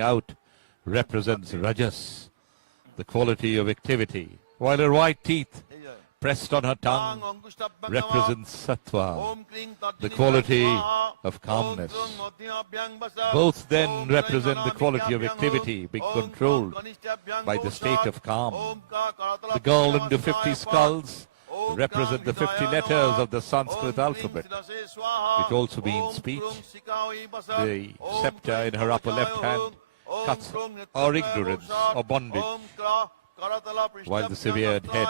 out represents rajas, the quality of activity, while her white teeth pressed on her tongue represents sattva, the quality of calmness. Both then represent the quality of activity being controlled by the state of calm. The girl in the 50 skulls represent the 50 letters of the Sanskrit alphabet, which also means speech. The scepter in her upper left hand cuts or ignorance or bondage, while the severed head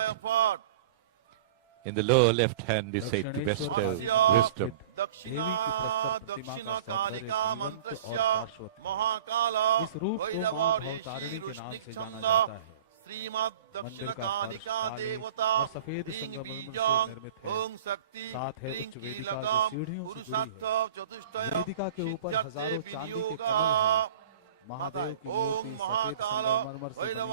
in the lower left hand is said to bestow wisdom. देवी की प्रस्तर प्रतिमा का सौंदर्य जीवंत और शाश्वत है। इस रूप को मां भवतारिणी के नाम से जाना जाता है। मंदिर का फर्श काले और सफेद संगमरमर से निर्मित है। साथ है उच्च वेदिका जो सीढ़ियों से जुड़ी है। वेदिका के ऊपर हजारों चांदी के कमल हैं। महादेव की मूर्ति सफेद संगमरमर से बनी है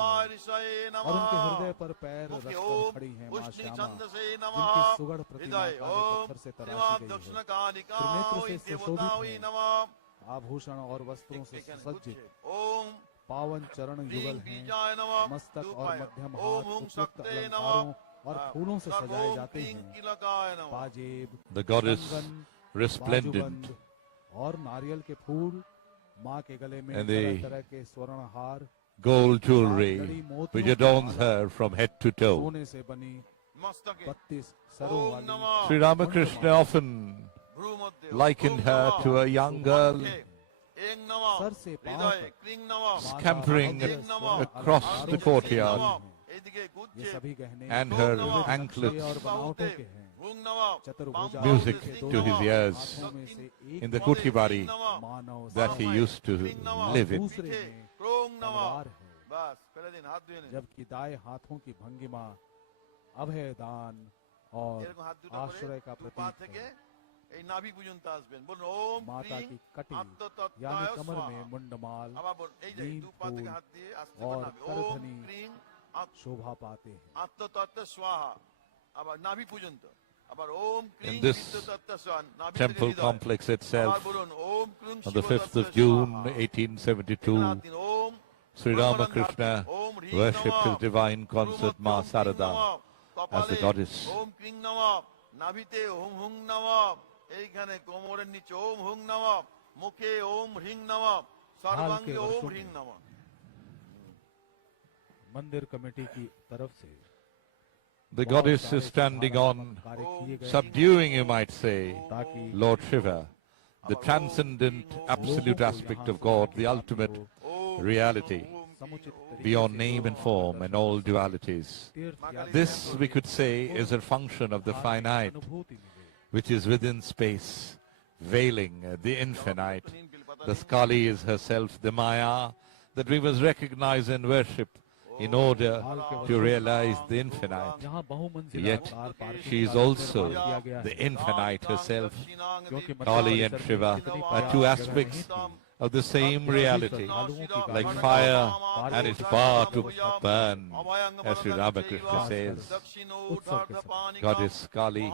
और उनके हृदय पर पैर रखकर खड़ी है मां श्यामा, जिनकी सुगढ़ प्रतिमा काले पत्थर से तराशी गई है। त्रिनेत्र से सुशोभित है, आभूषण और वस्त्रों से सुसज्जित पावन चरण युगल हैं। मस्तक और मध्यम हाथ उपयुक्त अलंकारों और फूलों से सजाए जाते हैं। पाजेब, कंगन, बाजूबंद और नारियल के फूल, मां के गले में तरह तरह के स्वर्ण हार, gold jewelry which adorns her from head to toe. सोने से बनी 32 सरों वाली Sri Ramakrishna often likened her to a young girl sir से पांव तक scampering across the courtyard, ये सभी गहने and her और anklets, बनावटों के हैं। चतुर्भुजा music के to दोनों his ears हाथों में से एक in the kutibari Manav that he used to live in. दूसरे में तलवार है, जबकि दाएं हाथों की भंगिमा अभय दान और आश्रय का प्रतीक है। माता की कटी यानी कमर में मुंडमाल, नील फूल और करधनी शोभा पाते हैं। In this temple complex itself, on the 5th of June 1872, Sri Ramakrishna worshipped his divine consort Ma Sarada as the goddess. हाल के वर्षों में मंदिर कमेटी की तरफ से The goddess is standing on, subduing, you might say, Lord Shiva, the transcendent, absolute aspect of God, the ultimate reality, beyond name and form and all dualities. This, we could say, is a function of the finite, which is within space, veiling the infinite. The Kali is herself the Maya that we must recognize and worship in order to realize the infinite. Yet she is also the infinite herself. Kali and Shiva are two aspects of the same reality, like fire and its power to burn, as Sri Ramakrishna says. Goddess Kali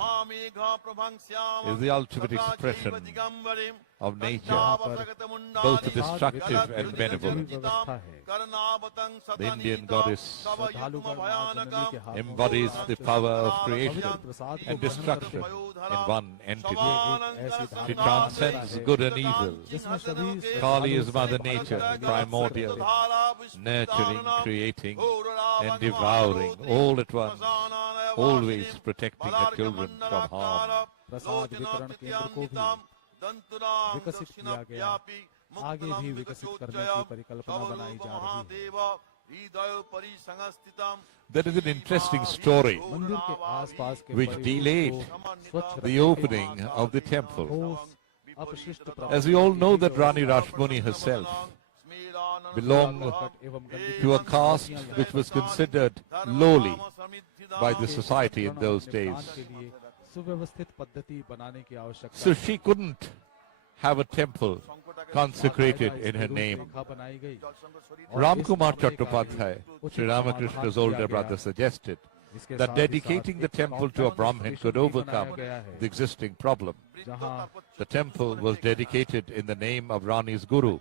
is the ultimate expression of nature, both destructive and benevolent. The Indian goddess embodies the power of creation and destruction in one entity. She transcends good and evil. Kali is Mother Nature, primordial, nurturing, creating, and devouring all at once, always protecting her children from harm. प्रसाद वितरण केंद्र को भी विकसित किया गया, आगे भी विकसित करने की परिकल्पना बनाई जा रही है। That is an interesting story मंदिर के आसपास के which delayed the opening of the temple. अपशिष्ट As we all know that Rani Rashmuni herself belonged to a caste which was considered lowly by the society in those days. सुव्यवस्थित पद्धति बनाने की आवश्यकता So she couldn't have a temple consecrated in her name. Ramkumar Chattopadhyay, Sri Ramakrishna's older brother, suggested that dedicating the temple to a Brahmin could overcome the existing problem. The temple was dedicated in the name of Rani's Guru,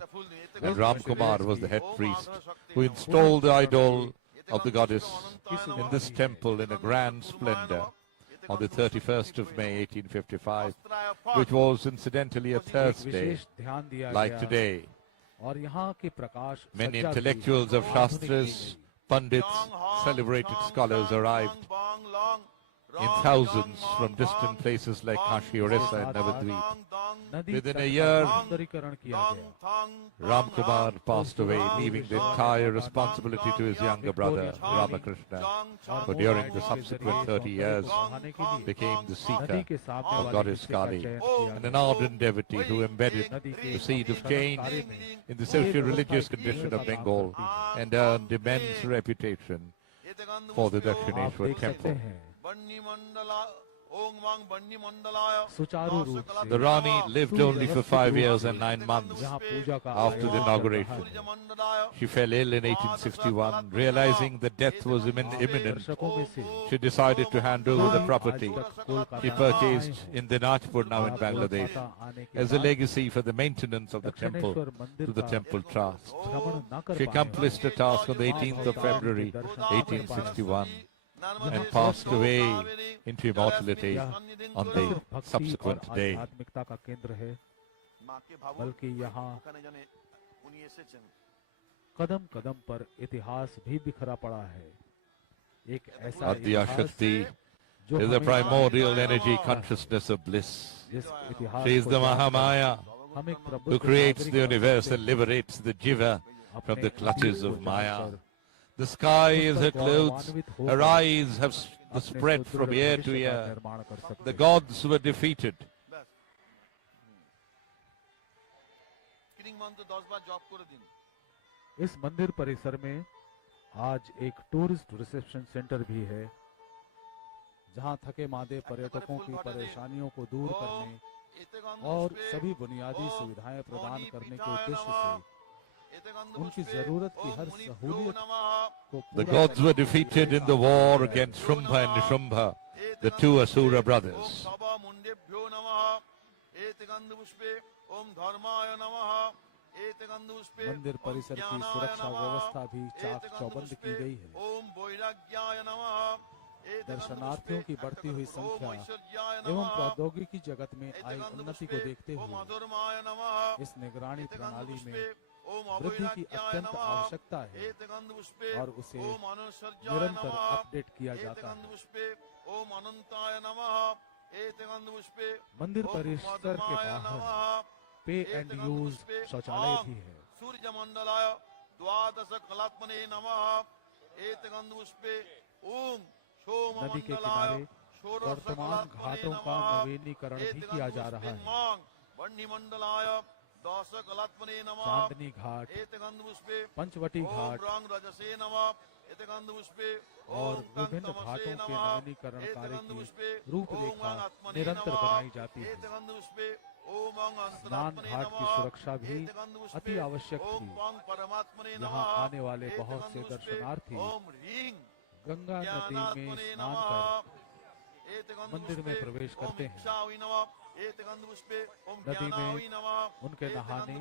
and Ram Kumar was the head priest who installed the idol of the goddess in this temple in a grand splendor on the 31st of May 1855, which was incidentally a Thursday, like today. और यहाँ के प्रकाश Many सज्जा भी intellectuals of आधुनिक Shastras, Pandits, celebrated scholars arrived in thousands from distant places like Kashi, Orissa and Navadvip. नदी Within तट a का year, सौंदर्यीकरण किया गया। Ram Kumar passed away, leaving the entire responsibility to his younger brother, Ramakrishna, who during the subsequent 30 years became the seeker of goddess Kali, and an ardent devotee who embedded the seed of change in the socio-religious condition of Bengal and earned immense reputation for the Dakshineswar temple. सुचारू रूप से The Rani lived only for 5 years and 9 months यहाँ पूजा का after the inauguration. She fell ill in 1861. Realizing that death was imminent, दर्शकों में से she decided to hand over the property she purchased in Dinajpur, now in Bangladesh, as a legacy for the maintenance of the temple to the temple trust. भ्रमण न कर She पाए accomplished the task on the 18th of February 1861 and passed away into immortality on the भक्ति subsequent और day. आध्यात्मिकता का केंद्र है, बल्कि यहाँ कदम कदम पर इतिहास भी बिखरा पड़ा है। एक ऐसा Adya इतिहास Shakti जो is the हमें primordial energy consciousness of bliss. जिस इतिहास She is को the जानकर Mahamaya हम एक who प्रबुद्ध creates नागरिक the बन universe सकते and हैं। liberates the jiva from अपने the clutches अतीत of को Maya. जानकर The sky is her उस पर clothes, गौरवान्वित her होकर eyes have अपने spread from सुदृढ़ year भविष्य to का year. निर्माण कर सकते The हैं। gods were defeated. इस मंदिर परिसर में आज एक टूरिस्ट रिसेप्शन सेंटर भी है, जहां थके मादे पर्यटकों की परेशानियों को दूर करने और सभी बुनियादी सुविधाएं प्रदान करने के उद्देश्य से उनकी जरूरत की हर सहूलियत को The पूरा gods करने were के लिए defeated in the war against Shrumbha and Nishrumbha, the two Asura brothers. मंदिर परिसर की सुरक्षा व्यवस्था भी चाक चौबंद की गई है। दर्शनार्थियों की बढ़ती हुई संख्या एवं प्रौद्योगिकी जगत में आई उन्नति को देखते हुए इस निगरानी प्रणाली में वृद्धि की अत्यंत आवश्यकता है और उसे निरंतर अपडेट किया जाता है। मंदिर परिसर के बाहर पे एंड यूज शौचालय भी है। सूर्य मंडलाय द्वादश कलात्मने नमः एतगंधपुष्पे ओम नदी के किनारे वर्तमान घाटों का नवीनीकरण भी किया जा रहा है। चांदनी घाट, पंचवटी घाट और विभिन्न घाटों के नवीनीकरण कार्य की रूपरेखा निरंतर बनाई जाती है। स्नान घाट की सुरक्षा भी अति आवश्यक थी। यहाँ आने वाले बहुत से दर्शनार्थी गंगा नदी में स्नान कर मंदिर में प्रवेश करते हैं। नदी में उनके नहाने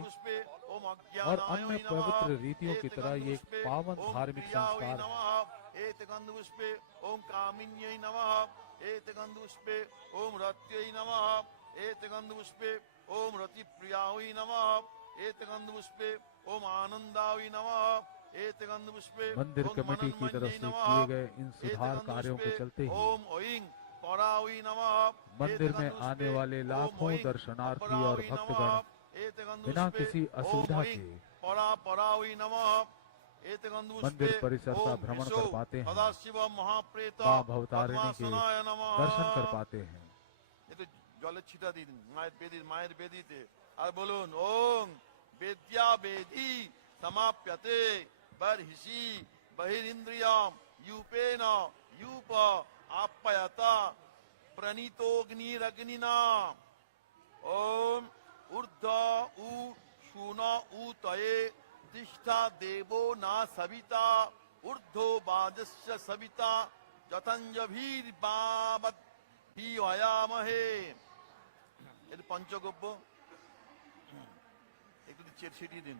और अन्य पवित्र रीतियों की तरह ये एक पावन धार्मिक संस्कार है। मंदिर कमेटी की तरफ से किए गए इन सुधार कार्यों के चलते ही मंदिर में आने वाले लाखों दर्शनार्थी और भक्तगण बिना किसी असुविधा के मंदिर परिसर का भ्रमण कर पाते हैं, मां भवतारिणी के दर्शन कर पाते हैं। জলের ছিটা দিন মায়ের বেদিতে আর বলুন ওং বেদ্যা বেদি সমাপ্যতে বর্হিষি বহিরিন্দ্রিয়াম यूपेन यूप आप्यायता प्रणीतोग्निरग्निना ओम ऊर्ध उ शून ऊतये तिष्ठा देवो ना सविता ऊर्ध्व बाजस्य सविता যতঞ্জভীর্বাবৎ হিয়ামহে। এর পঞ্চগব্য একটু ছিটিয়ে দিন।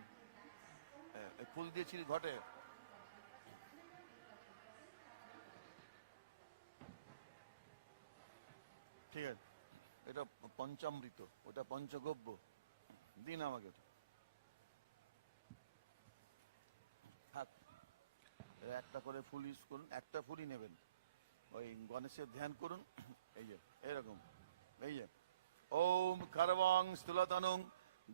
ফুল দিয়েছিলি ঘটে। ঠিক আছে, এটা পঞ্চামৃত, ওটা পঞ্চগব্য, দিন আমাকে ওটা। থাক, একটা করে ফুল ইউজ করুন, একটা ফুলই নেবেন। ওই গণেশের ধ্যান করুন, এই যে এরকম, এই যে ওম খরবং স্থূলতনুং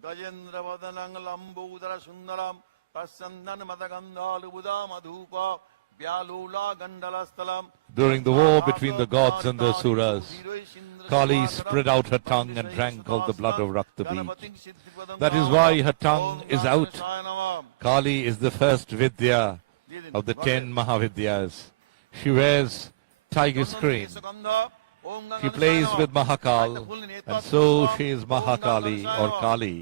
Gajendra বদনং Lambodar Sundaram প্রসন্দন মদগন্ধালুবুদা Madhup ব্যালুলা গন্ডলস্থলম। During the war between the gods and the asuras, Kali spread out her tongue and drank all the blood of Rakta beach. That is why her tongue is out. Kali is the first Vidya of the 10 Mahavidyas. She wears tiger screen. She plays with Mahakal, and so she is Mahakali or Kali.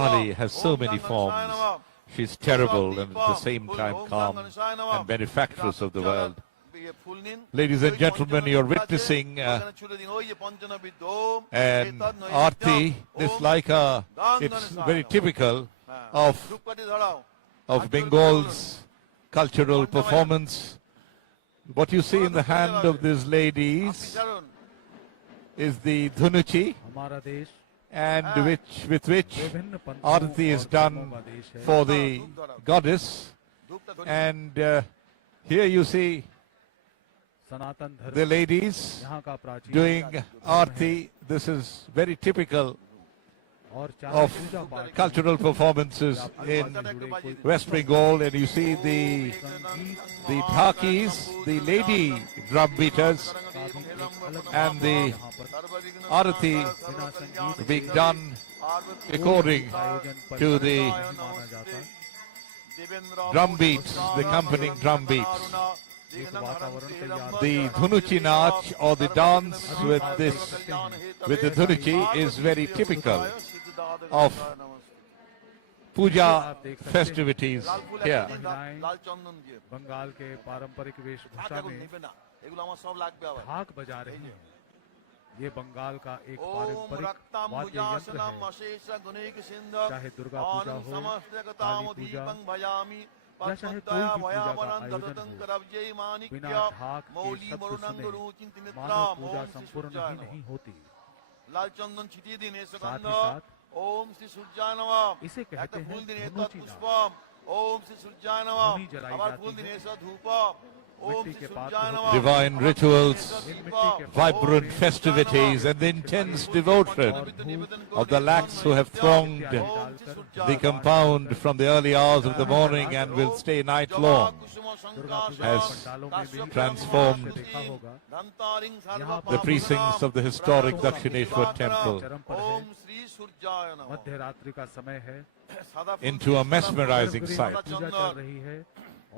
Kali has so many forms. She's terrible and at the same time calm and benefactress of the world. Ladies and gentlemen, you're witnessing an arti. It's like it's very typical of Bengal's cultural performance. What you see in the hand of these ladies is the dhunuchi, and with which arati is done for the goddess. And here you see the ladies doing arti. This is very typical of cultural performances in West Bengal, and you see the dhakis, the lady drum beaters, and the arati being done according to the drum beats, the accompanying drum beats. The dhunuchi nach, or the dance with the dhunuchi, is very typical of puja festivities here. Bengal के पारंपरिक वेशभूषा में ढाक बजा रही हैं। ये बंगाल का एक पारंपरिक वाद्य यंत्र है। चाहे दुर्गा पूजा हो, काली पूजा, या चाहे कोई भी पूजा का आयोजन हो, बिना ढाक के शब्द सुने मानव पूजा संपूर्ण ही नहीं होती। लाल चंदन छिटिए दिन साथ ही साथ ओम श्री सूर्याय नमः, इसे कहते हैं धूनुची पुष्पम, ओम श्री सूर्याय नमः, आवाज फूल दिन ऐसा धूप, ओम श्री सूर्याय नमः। Divine rituals, vibrant festivities, and the intense devotion of the lakhs who have thronged the compound from the early hours of the morning and will stay night long has transformed the precincts of the historic Dakshineswar temple मध्य रात्रि का समय है, into a mesmerizing sight. पूजा चल रही है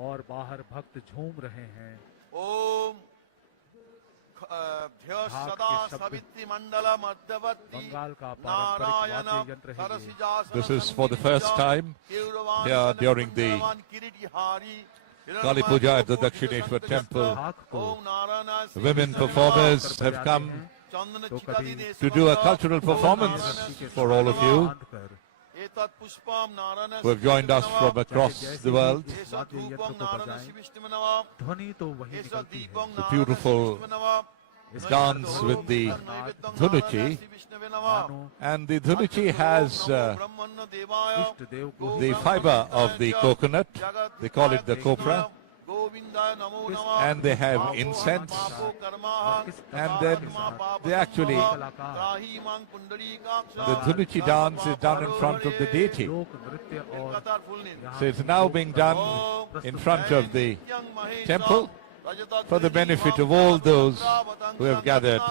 और बाहर भक्त झूम रहे हैं। ओम सदा सवित्री मंडल मध्यवर्ती बंगाल का पारंपरिक वाद्य यंत्र है ये। This is for the first time here during the kalipuja at the Dakshineswar temple. Women performers have come to do a cultural performance for all of you who have joined us from across the world. The beautiful dance with the dhunuchi, and the dhunuchi has the fiber of the coconut. They call it the copra, and they have incense, and then they actually, the dhunuchi dance is done in front of the deity. So it's now being done in front of the temple for the benefit of all those who have gathered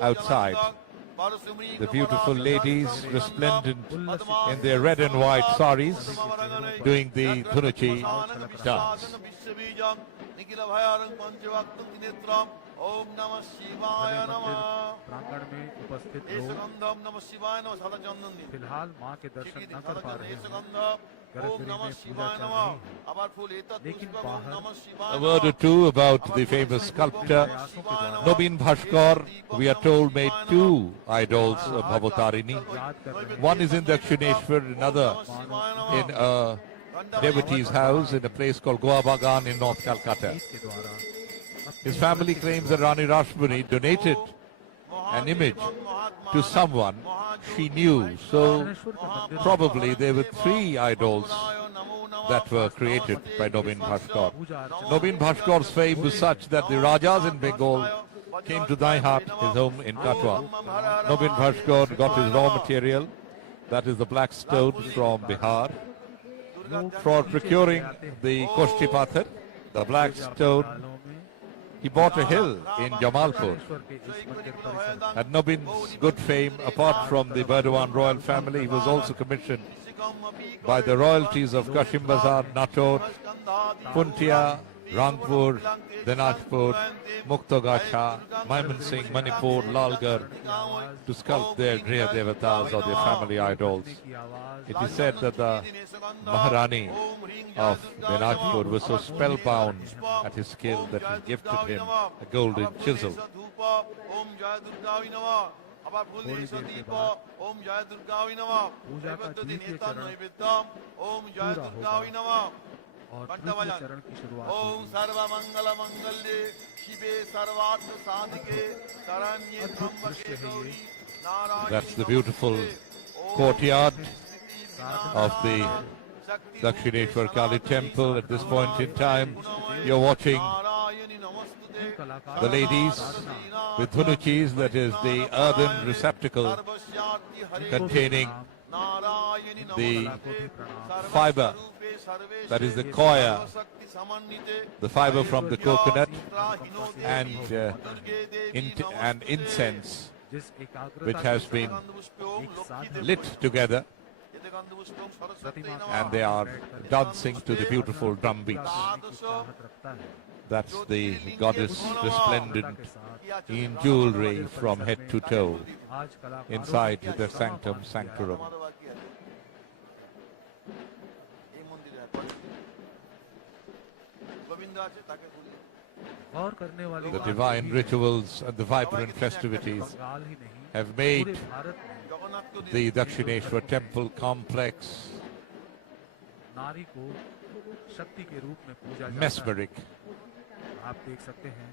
outside. The beautiful ladies, resplendent in their red and white saris, doing the dhunuchi dance. ओम नमः शिवाय नमः। प्रांगण में उपस्थित लोग फिलहाल मां के दर्शन न कर पा रहे हैं, गर्भगृह में पूजा चल रही है, लेकिन बाहर a word or two about the famous sculptor Nobin Bhaskar. We are told made two idols of Bhavatarini. One is in Dakshineswar, another in a devotee's house in a place called Goa Bagan in North Calcutta. के द्वारा His family claims that Rani Rashmani donated an image to someone she knew. So probably there were 3 idols that were created by Nobin Bhaskar. Nobin Bhaskar's fame was such that the Rajas in Bengal came to Daihat, his home in Katwa. Nobin Bhaskar got his raw material, that is the black stone from Bihar. For procuring the Koshti Pathar, the black stone, he bought a hill in Jamalpur. At Nobin's good fame, apart from the Burdwan royal family, he was also commissioned by the royalties of Kashim Bazar, Nator, Puntia, Rangpur, Dinajpur, Muktogacha, Maiman Singh, Manipur, Lalgarh, to sculpt their Griha Devatas or their family idols. It is said that the Maharani of Dinajpur was so spellbound at his skill that he gifted him a golden chisel. थोड़ी देर के बाद पूजा का द्वितीय चरण पूरा होगा और तृतीय चरण की शुरुआत ओम सर्व मंगल मंगल्ये शिवे सर्वार्थ साधिके शरण्ये त्र्यंबके Gauri Narayani. That's the beautiful courtyard of the Dakshineswar Kali temple. At this point in time, you're watching the ladies with dhunuchis, that is the earthen receptacle containing the fiber, that is the koya, the fiber from the coconut, and incense, which has been lit together, and they are dancing to the beautiful drum beats. That's the goddess resplendent in jewelry from head to toe inside the sanctum sanctorum. The divine rituals and the vibrant festivities have made the Dakshineswar temple complex mesmeric. आप देख सकते हैं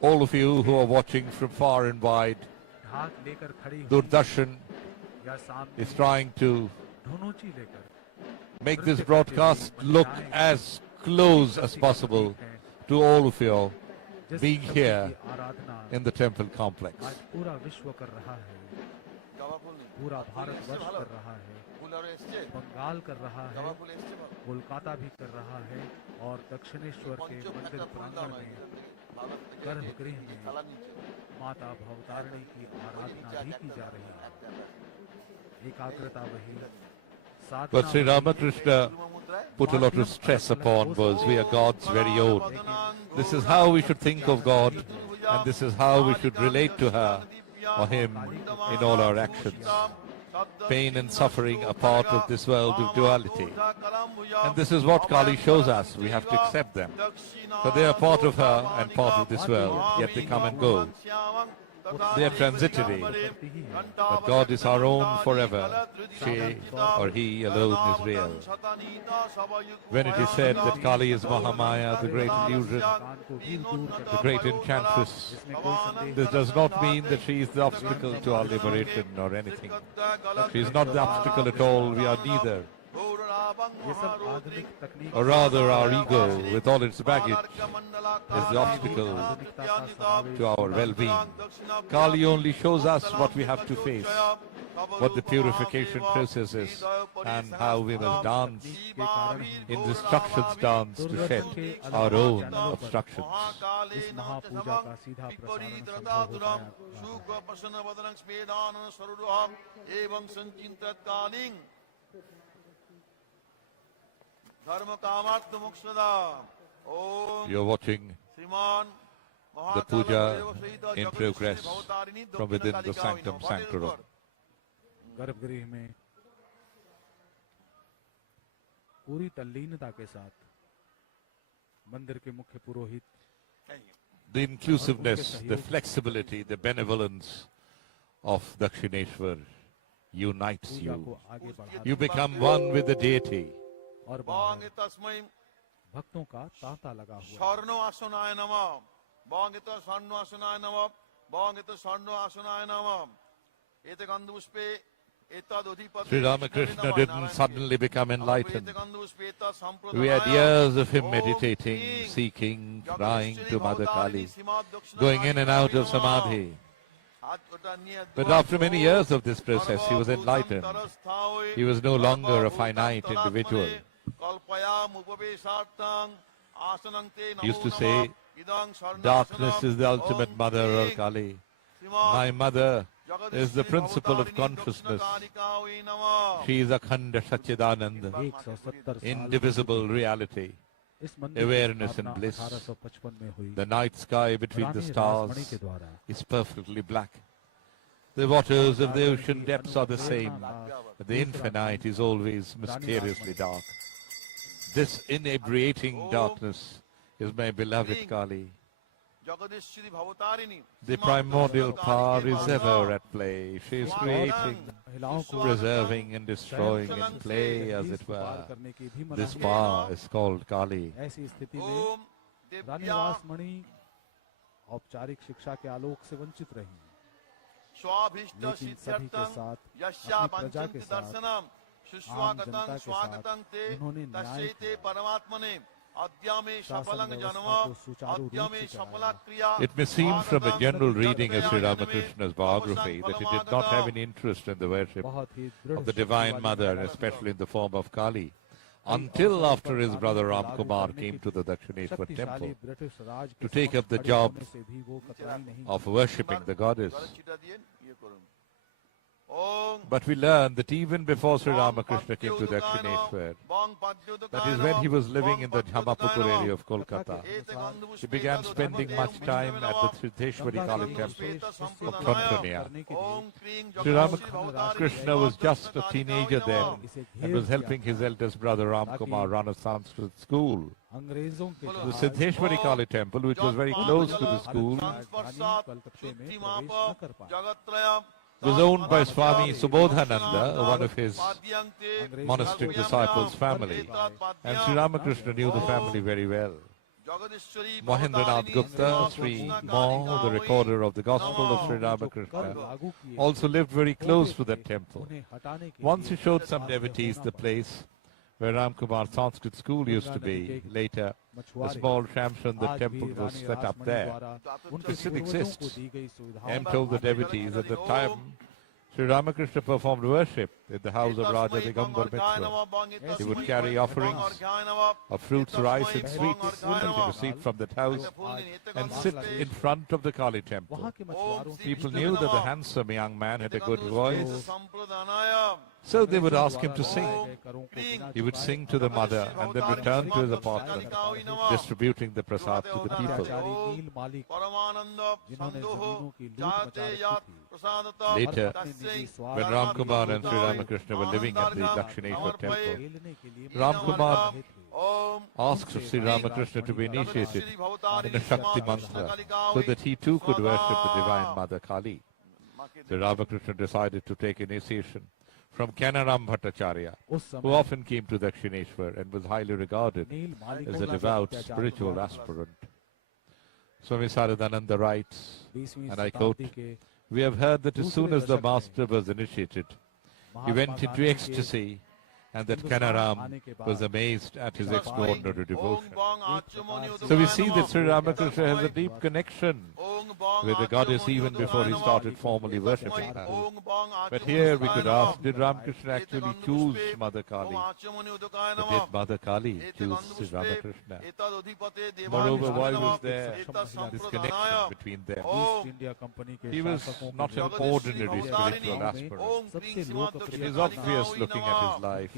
All of you who are watching from far and wide, ढाक लेकर खड़ी हुई Doordarshan या सामने is trying to धुनोची लेकर make this broadcast look as close as possible to all of you being here Aradhana in the temple complex. आज पूरा विश्व कर रहा है, पूरा भारतवर्ष कर रहा है, बंगाल कर रहा है, कोलकाता भी कर रहा है और दक्षिणेश्वर के मंदिर प्रांगण में गर्भगृह में माता भवतारिणी की आराधना भी की जा रही है. एकाग्रता वही, But Sri Ramakrishna put a lot of stress upon was we are God's very own. This is how we should think of God, and this is how we should relate to her or him in all our actions. Pain and suffering are part of this world of duality. And this is what Kali shows us. We have to accept them. So they are part of her and part of this world, yet they come and go. They are transitory. But God is our own forever. She or he alone is real. When it is said that Kali is Mahamaya, the great illusion, the great enchantress, this does not mean that she is the obstacle to our liberation or anything. She is not the obstacle at all. We are neither. Or rather, our ego, with all its baggage, is the obstacle to our well-being. Kali only shows us what we have to face, what the purification process is, and how we must dance in the instructions dance to shed our own obstructions. इस महापूजा का सीधा प्रसारण संभव हो पाया. You're watching the puja in progress from within the sanctum sanctorum. गर्भगृह में पूरी तल्लीनता के साथ मंदिर के मुख्य पुरोहित The inclusiveness, the flexibility, the benevolence of Dakshineswar unites Puja you. को आगे बढ़ाने You become one with the deity. और বং बाहर তস্मै भक्तों का तांता लगा हुआ है। স্বর্ণ আসনায় নমঃ বং স্বর্ণ আসনায় নমঃ বং স্বর্ণ আসনায় নমঃ এতে গন্ধপুষ্পে Sri Ramakrishna didn't suddenly become enlightened. We had years of him meditating, seeking, crying to Mother Kali, going in and out of samadhi. But after many years of this process, he was enlightened. He was no longer a finite individual. He used to say, darkness is the ultimate mother or Kali. My mother is the principle of consciousness. She is Akhanda Satchidananda, 170 indivisible reality, इस मंदिर की awareness स्थापना and bliss. 1855 में हुई। The night sky between the Rani stars Rasmani के द्वारा is perfectly black. The waters of the ocean depths are the same, but the infinite is always mysteriously dark. This inebriating darkness is my beloved Kali. Jagadishwari Bhavatarini The primordial power is ever at play. She is creating, महिलाओं को preserving and destroying in play, as it par were. करने की भी मना This है। power is called Kali. ऐसी स्थिति में ওম रानी দেব্যা रासमणि औपचारिक शिक्षा के आलोक से वंचित रही। स्वाभीष्ट लेकिन सभी के सिद्ध्यर्थं साथ यस्या अपनी प्रजा वाञ्छन्ति के साथ दर्शनम आम सुस्वागतं जनता के स्वागतं साथ ते उन्होंने न्याय तस्यैते किया। परमात्मने अद्य मे शासन सफलं व्यवस्था जन्म को सुचारू अद्य रूप मे से सफला चलाया। क्रिया It may seem from a general reading of Sri जगत्रयाजनमे Ramakrishna's biography that he did not have any interest in the worship बहुत ही दृढ़ of the शक्ति Divine वाली Mother, महिला थी। especially in the form of Kali, until after his brother Ram Kumar came to the Dakshineswar शक्तिशाली temple British राज के to take समक्ष up the खड़े job होने से भी वो कतराई नहीं। of worshipping the goddess. জলের ছিটা দিয়ে ইয়ে করুন ওম But we learn that even before Sri Ramakrishna came to Dakshineswar, that is when he was living in the Jhamapukur area of Kolkata, he began spending much time at the Siddheshwari Kali temple of Kotha. Sri Ramakrishna was just a teenager then and was helping his eldest brother Ram Kumar run a Sanskrit school. अंग्रेजों के The Siddheshwari Kali temple, which was very close to the school, कलकत्ते में प्रवेश न कर पाए। জগত্রয়ম was owned by Swami Subodhananda, one of his monastic disciples' family. And Sri Ramakrishna knew the family very well. Mahendranath Gupta, Sri Mo, the recorder of the Gospel of Sri Ramakrishna, also lived very close to that temple. उन्हें हटाने के Once he लिए showed some devotees the place where Ramkumar Sanskrit school used to be. Later, a small Shamsundar temple was set up there. उनके It still पूर्वजों exists. को दी गई सुविधाओं And told the devotees at the time Sri Ramakrishna performed worship in the house of Raja Digambar Mitra. He would carry offerings of fruits, rice and sweets that he received from that house and sit in front of the Kali temple. वहाँ के मछुआरों से People knew that the handsome young man had a good voice, so they would ask him to sing. He would sing to the mother and then return to his apartment, distributing the prasad to the people. अत्याचारी नील मालिक जिन्होंने जमीनों की लूट मचा रखी थी। Later, अपने निजी स्वार्थ when Ramkumar and Sri Ramakrishna were living at the Dakshineswar temple, खेलने के लिए Ramkumar रहे थे। asked Sri Ramakrishna to be initiated in a Shakti mantra so that he too could worship the Divine Mother Kali. Sri Ramakrishna decided to take initiation from Kanaram Bhattacharya, उस who समय often came to Dakshineswar and was highly regarded नील मालिक as को a devout अत्याचार spiritual हुआ था। aspirant. Swami Saradananda writes, 20वीं and I quote, शताब्दी के "We have heard that as soon as the master was initiated, he went Mahatma into Gandhi के ecstasy, and that Kanaram was amazed at his extraordinary devotion." So we see that Sri Ramakrishna has a deep connection with the goddess even before he started formally worshipping her. But here we could ask, did Ramakrishna actually choose Mother Kali? Or did Mother Kali choose Sri Ramakrishna? Moreover, why was there this connection between them? East India company के He was शासकों not के an ordinary spiritual aspirant. सबसे लोकप्रिय It is obvious looking at his life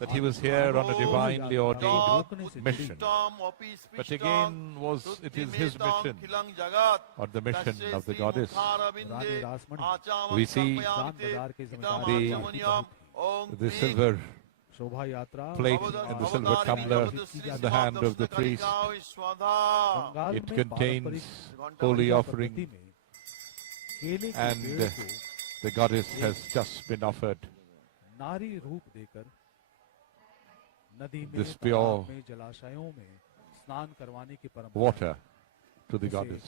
that he was here on a divinely ordained mission. But again, it is his mission or the mission of the goddess. Rani Rasmani We see दान बाजार के जिम्मेदार the silver शोभा यात्रा plate and the silver tumbler in the hand of the priest. Bengal It में contains पारंपरिक holy पूजा offering पद्धति में केले के and पेड़ को The goddess has just been offered नारी रूप देकर नदी में, this तालाब pure में, जलाशयों में स्नान करवाने की परंपरा water to the इसे goddess.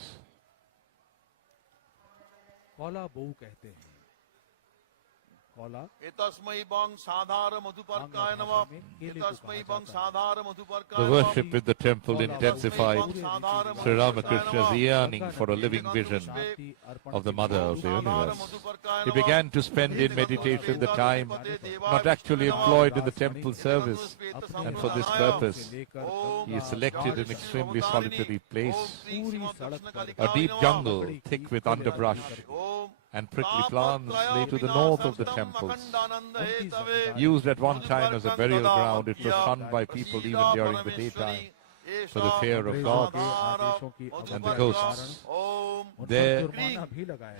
कौला बहु कहते हैं। कौला एतस्मै बं साधार मधुपर्काय नमः। एतस्मै बं साधार मधुपर्काय The नमः। worship in the temple intensified Sri Ramakrishna's yearning for a living vision of the Mother of the Universe. He began to spend in meditation the time not actually employed in the temple service, and for this purpose he selected an extremely solitary place, a deep jungle thick with underbrush and prickly plants lay to the north of the temples. Used at one time as a burial ground, it was shunned by people even during the daytime for the fear of gods and the ghosts. There,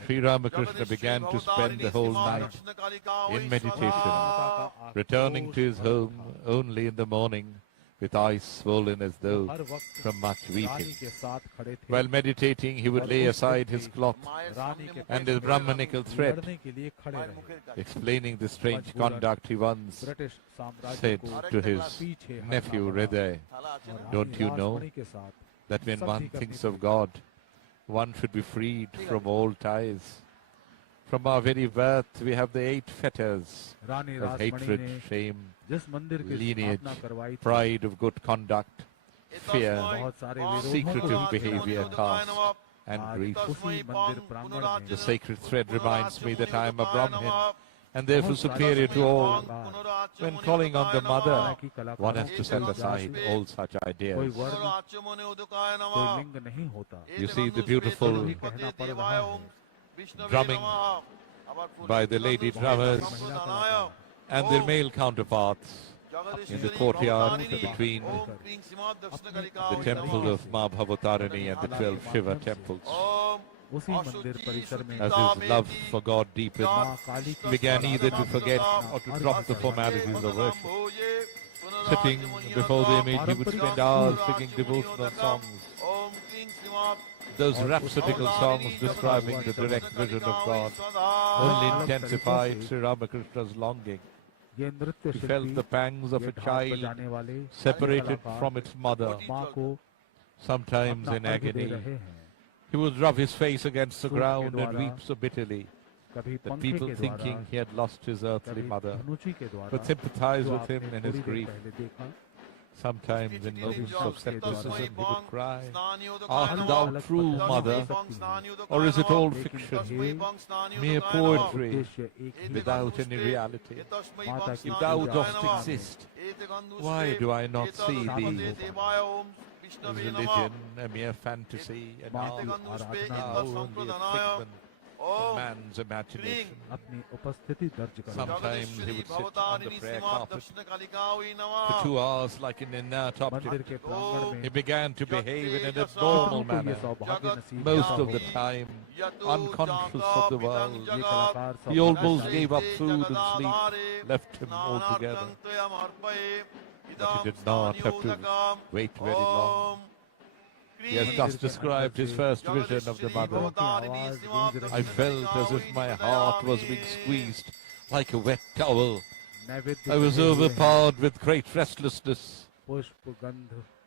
Sri Ramakrishna began to spend the whole night in meditation, returning to his home only in the morning with eyes swollen as though from much weeping. While meditating, he would lay aside his cloth and his Brahmanical thread, explaining the strange conduct he once said to his nephew Hriday. Don't you know that when one thinks of God, one should be freed from all ties? From our very birth, we have the 8 fetters of hatred, shame, lineage, pride of good conduct, fear, secretive behavior, caste, and grief. The sacred thread reminds me that I am a Brahmin and therefore superior to all. When calling on the Mother, one has to set aside all such ideas. You see the beautiful drumming by the lady drummers and their male counterparts in the courtyard between the temple of Ma Bhavatarani and the 12 Shiva temples. As his love for God deepened, he began either to forget or to drop the formalities of worship. Sitting before the image, he would spend hours singing devotional songs. Those rhapsodical songs describing the direct vision of God only intensified Sri Ramakrishna's longing. He felt the pangs of a child separated from its mother, sometimes in agony. He would rub his face against the ground and weep so bitterly that people, thinking he had lost his earthly mother, would sympathize with him in his grief. Sometimes in moments of skepticism he would cry, "Art thou true, Mother, or is it all fiction, mere poetry without any reality? If thou dost exist, why do I not see thee? Is religion a mere fantasy, an art, now only a figment of man's imagination?" Sometimes he would sit on the prayer carpet for 2 hours like an inert object. He began to behave in an abnormal manner, most of the time unconscious of the world. He almost gave up food and sleep, left him altogether. But he did not have to wait very long. He has thus described his first vision of the Mother. "I felt as if my heart was being squeezed like a wet towel. I was overpowered with great restlessness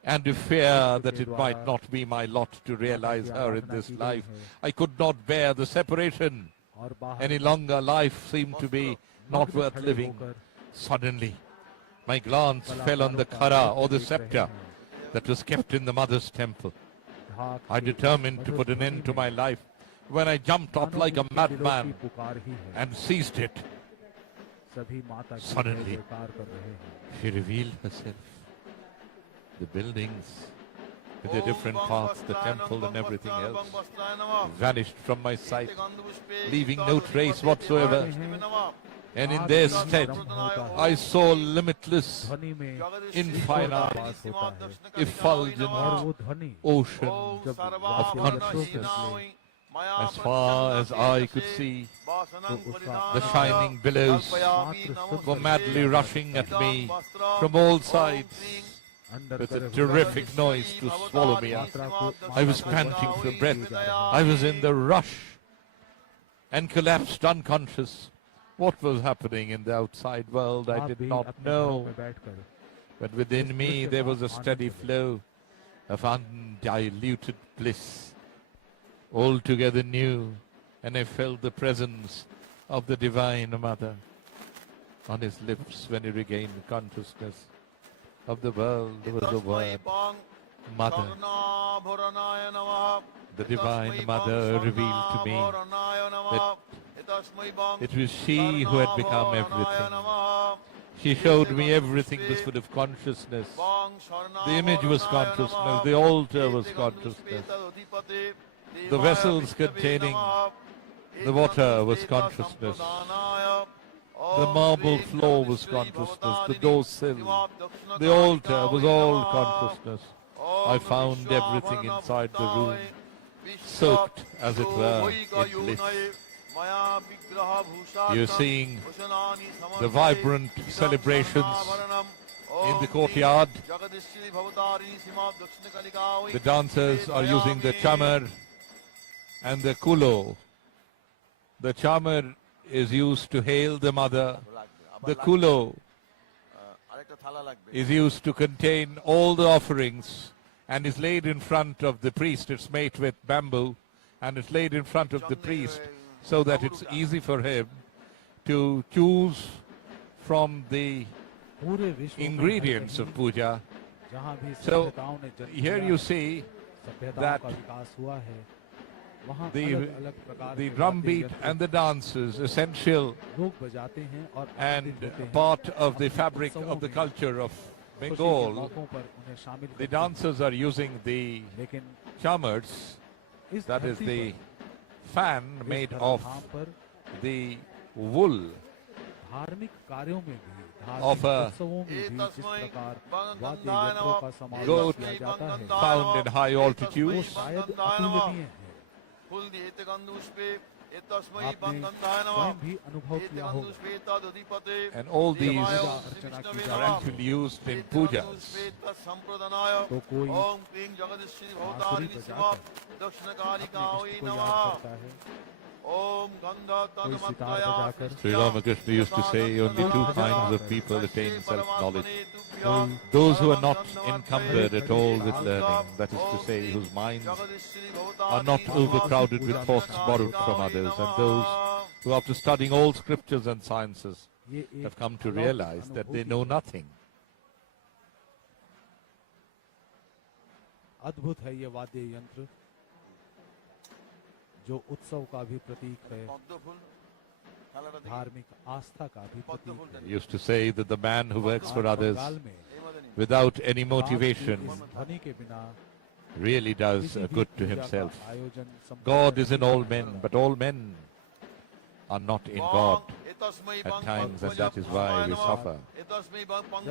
and a fear that it might not be my lot to realize her in this life. I could not bear the separation any longer. Life seemed to be not worth living. Suddenly, my glance fell on the kara, or the scepter, that was kept in the Mother's temple. I determined to put an end to my life when I jumped up like a madman and seized it. Suddenly, she revealed herself. The buildings, with their different parts, the temple and everything else, vanished from my sight, leaving no trace whatsoever. And in their stead, I saw limitless, infinite, effulgent ocean of consciousness. As far as I could see, the shining billows were madly rushing at me from all sides with a terrific noise to swallow me up. I was panting for breath. I was in the rush and collapsed unconscious. What was happening in the outside world, I आप did भी not अपने घरों know. में बैठकर But within me there was a steady flow of undiluted bliss, altogether new, and I felt the presence of the Divine Mother on his lips when he regained consciousness. Of the world there was a word, Mother. The Divine Mother revealed to me that it was she who had become everything. She showed me everything was full of consciousness. The image was consciousness, the altar was consciousness, the vessels containing the water was consciousness, the marble floor was consciousness, the door sill, the altar was all consciousness. I found everything inside the room, soaked as it were in bliss. You're seeing the vibrant celebrations in the courtyard. The dancers are using the chamar and the kulo. The chamar is used to hail the mother. The kulo is used to contain all the offerings and is laid in front of the priest. It's made with bamboo and it's laid in front of the priest so that it's easy for him to choose from the पूरे विश्व में ingredients of puja. जहाँ भी So सभ्यताओं ने जन्म here लिया you है, see सभ्यताओं that का विकास हुआ है, वहाँ the अलग-अलग प्रकार the के drum वाद्य beat यंत्र and the dances essential लोग बजाते हैं और and आनंदित होते हैं। part of the अपने fabric उत्सवों of the में culture of खुशी के Bengal. मौकों पर उन्हें शामिल The करते हैं। dancers are using the लेकिन chamars, इस that is धरती the पर, fan इस made धरती of पर the wool धार्मिक कार्यों में भी, of धार्मिक a उत्सवों में भी जिस प्रकार वाद्य यंत्रों का समावेश goat किया जाता है, found in high वो altitudes. शायद अतुलनीय है। आपने स्वयं भी अनुभव किया होगा। And all these पूजा अर्चना की are जाती actually used in pujas. है, तो कोई बांसुरी बजाकर अपने इष्ट को याद करता है, कोई सितार बजाकर, Sri Ramakrishna used to say only two kinds of people attain self-knowledge. Those who are not encumbered at all with learning, that is to say, whose minds are not overcrowded with thoughts borrowed from others, and those who after studying all scriptures and sciences ये एक have come to realize that they know nothing. अद्भुत है ये वाद्य यंत्र जो उत्सव का भी प्रतीक है, धार्मिक आस्था का भी प्रतीक है। He used to say that the man who works for others Bengal में without any रात की motivation इस ध्वनि के बिना really does किसी भी good to पूजा का himself. आयोजन संपन्न God is नहीं in all हो men, सकता। but all men are not in God at times, and that is why we suffer.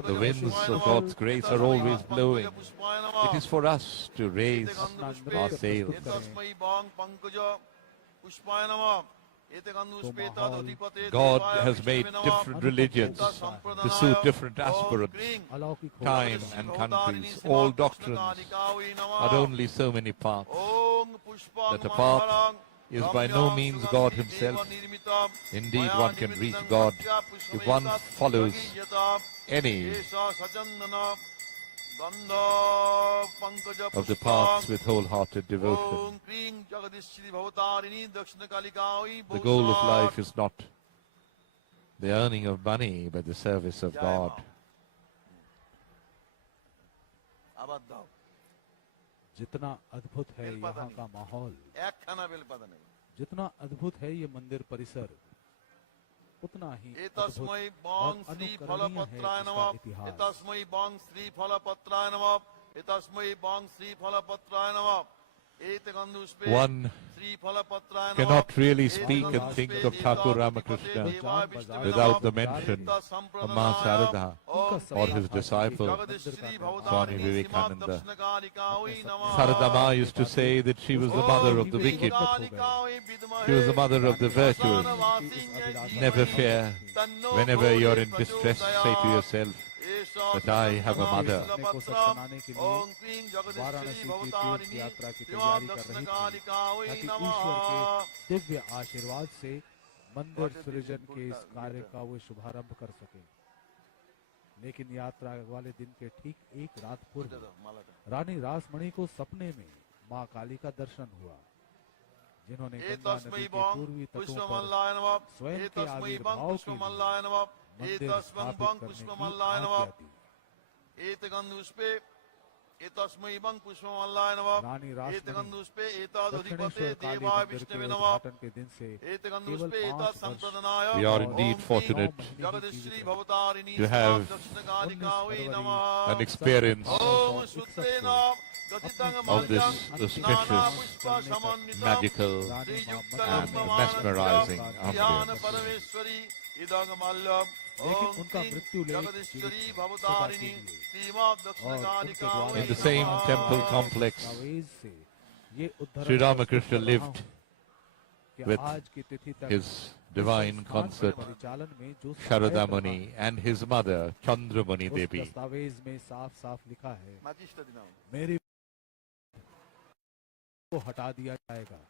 The winds of God's grace are always blowing. It is for us to raise our sails. God has made different religions to suit different aspirants, अलौकिक हो time and countries. All doctrines are only so many paths. That a path is by no means God himself. Indeed, one can reach God if one follows any of the paths with wholehearted devotion. The goal of life is not the earning of money, but the service of God. जितना अद्भुत है यहाँ का माहौल, जितना अद्भुत है ये मंदिर परिसर, उतना ही अद्भुत और अनुकरणीय है इसका इतिहास। One cannot really speak and think of Thakur Ramakrishna without the mention of Ma Sarada or his disciple Swami Vivekananda. Sarada Ma used to say that she was the mother of the wicked. She was the mother of the virtuous. Never fear. Whenever you're in distress, say to yourself, that I have a mother. अपने को सत्सनाने के लिए वाराणसी की तीर्थ यात्रा की तैयारी कर रही थी ताकि ईश्वर के दिव्य आशीर्वाद से मंदिर सृजन के इस कार्य का वो शुभारंभ कर सके। लेकिन यात्रा वाले दिन के ठीक एक रात पूर्व रानी रासमणि को सपने में मां काली का दर्शन हुआ, जिन्होंने गंगा नदी के पूर्वी तटों पर स्वयं के आविर्भाव के लिए मंदिर स्थापित करने की आज्ञा दी। रानी रासमणि दक्षिणेश्वर काली मंदिर के उद्घाटन के दिन से केवल 5 वर्ष We are indeed fortunate to have an experience of this auspicious, magical, and mesmerizing ambience. लेकिन उनका मृत्यु लेख सदा के लिए और उनके द्वारा In the same temple complex, से ये Sri Ramakrishna lived कि with आज की तिथि तक his divine consort परिचालन में जो Sharada Muni and his mother Chandramani उस Devi. दस्तावेज में साफ साफ लिखा है, मेरी को हटा दिया जाएगा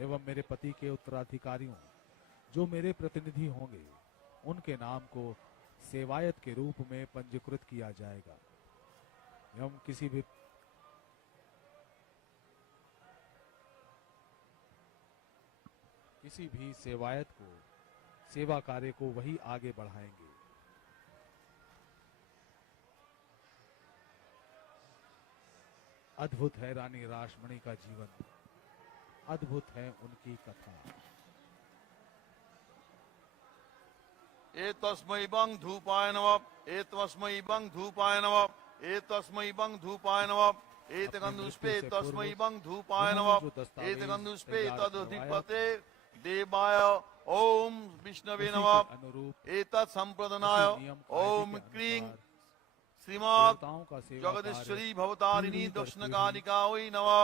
एवं मेरे पति के उत्तराधिकारियों जो मेरे प्रतिनिधि होंगे उनके नाम को सेवायत के रूप में पंजीकृत किया जाएगा एवं किसी भी सेवायत को सेवा कार्य को वही आगे बढ़ाएंगे। अद्भुत है रानी रासमणि का जीवन, अद्भुत है उनकी कथा। एतस्मै बं धूपाय नमः, एतस्मै बं धूपाय नमः, एतस्मै बं धूपाय नमः, एतगन्धुष्पे तस्मै बं धूपाय नमः, एतगन्धुष्पे तदधिपते देवाय ओम विष्णवे नमः, एतत् संप्रदनाय ओम क्रीं श्रीमद् जगदीश्वरी भवतारिणी दक्षिणकालिका वै नमः।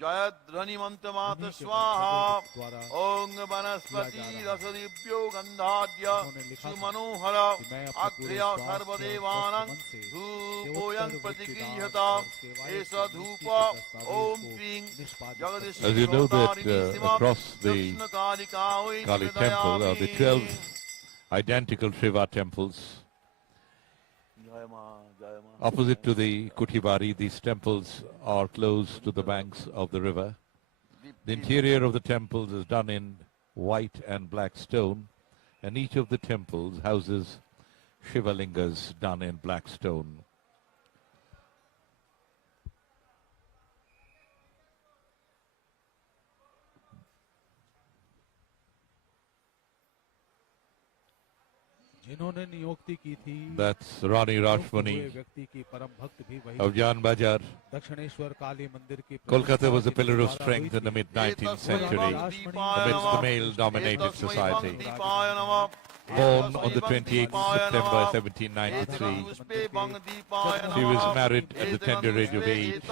जयध्वनि मंत्र मात स्वाहा। ओम वनस्पति रसदिव्यो गंधाद्य सुमनोहर अग्र्य सर्वदेवानां धूपोऽयं प्रतिगृह्यता एष धूप ओम क्रीं As you know that across the Kali temple are the 12 identical Shiva temples. Opposite to the Kutibari, these temples are close to the banks of the river. The interior of the temples is done in white and black stone, and each of the temples houses Shiva lingas done in black stone. जिन्होंने नियुक्ति की थी That's Rani Rashmani व्यक्ति की परम भक्त भी वही of Jan Bajar. Dakshineswar Kali मंदिर की Kolkata was a pillar of strength in the mid-19th century amidst the male-dominated society. Born on the 28th September 1793, she was married at the tender age of 8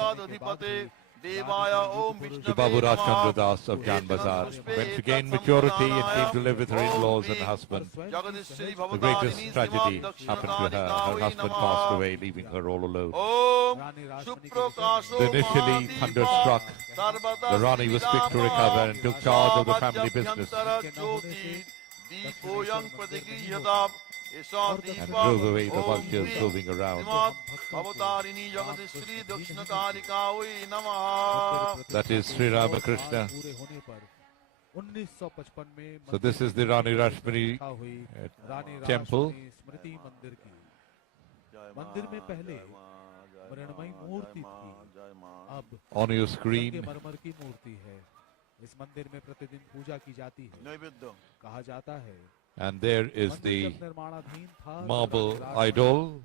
to Babu Raj Chandra Das of Jan Bazar. When she gained maturity and came to live with her in-laws and husband, the greatest tragedy happened to her. Her husband passed away, leaving her all alone. Initially thunderstruck, the Rani was quick to recover and took charge of the family business and drove away the vultures roving around. That is Sri Ramakrishna. So this is the Rani Rashmani temple. मंदिर में पहले मृण्मयी मूर्ति थी, अब On your screen, मरमर की मूर्ति है। इस मंदिर में प्रतिदिन पूजा की जाती है। कहा जाता है and there is the marble idol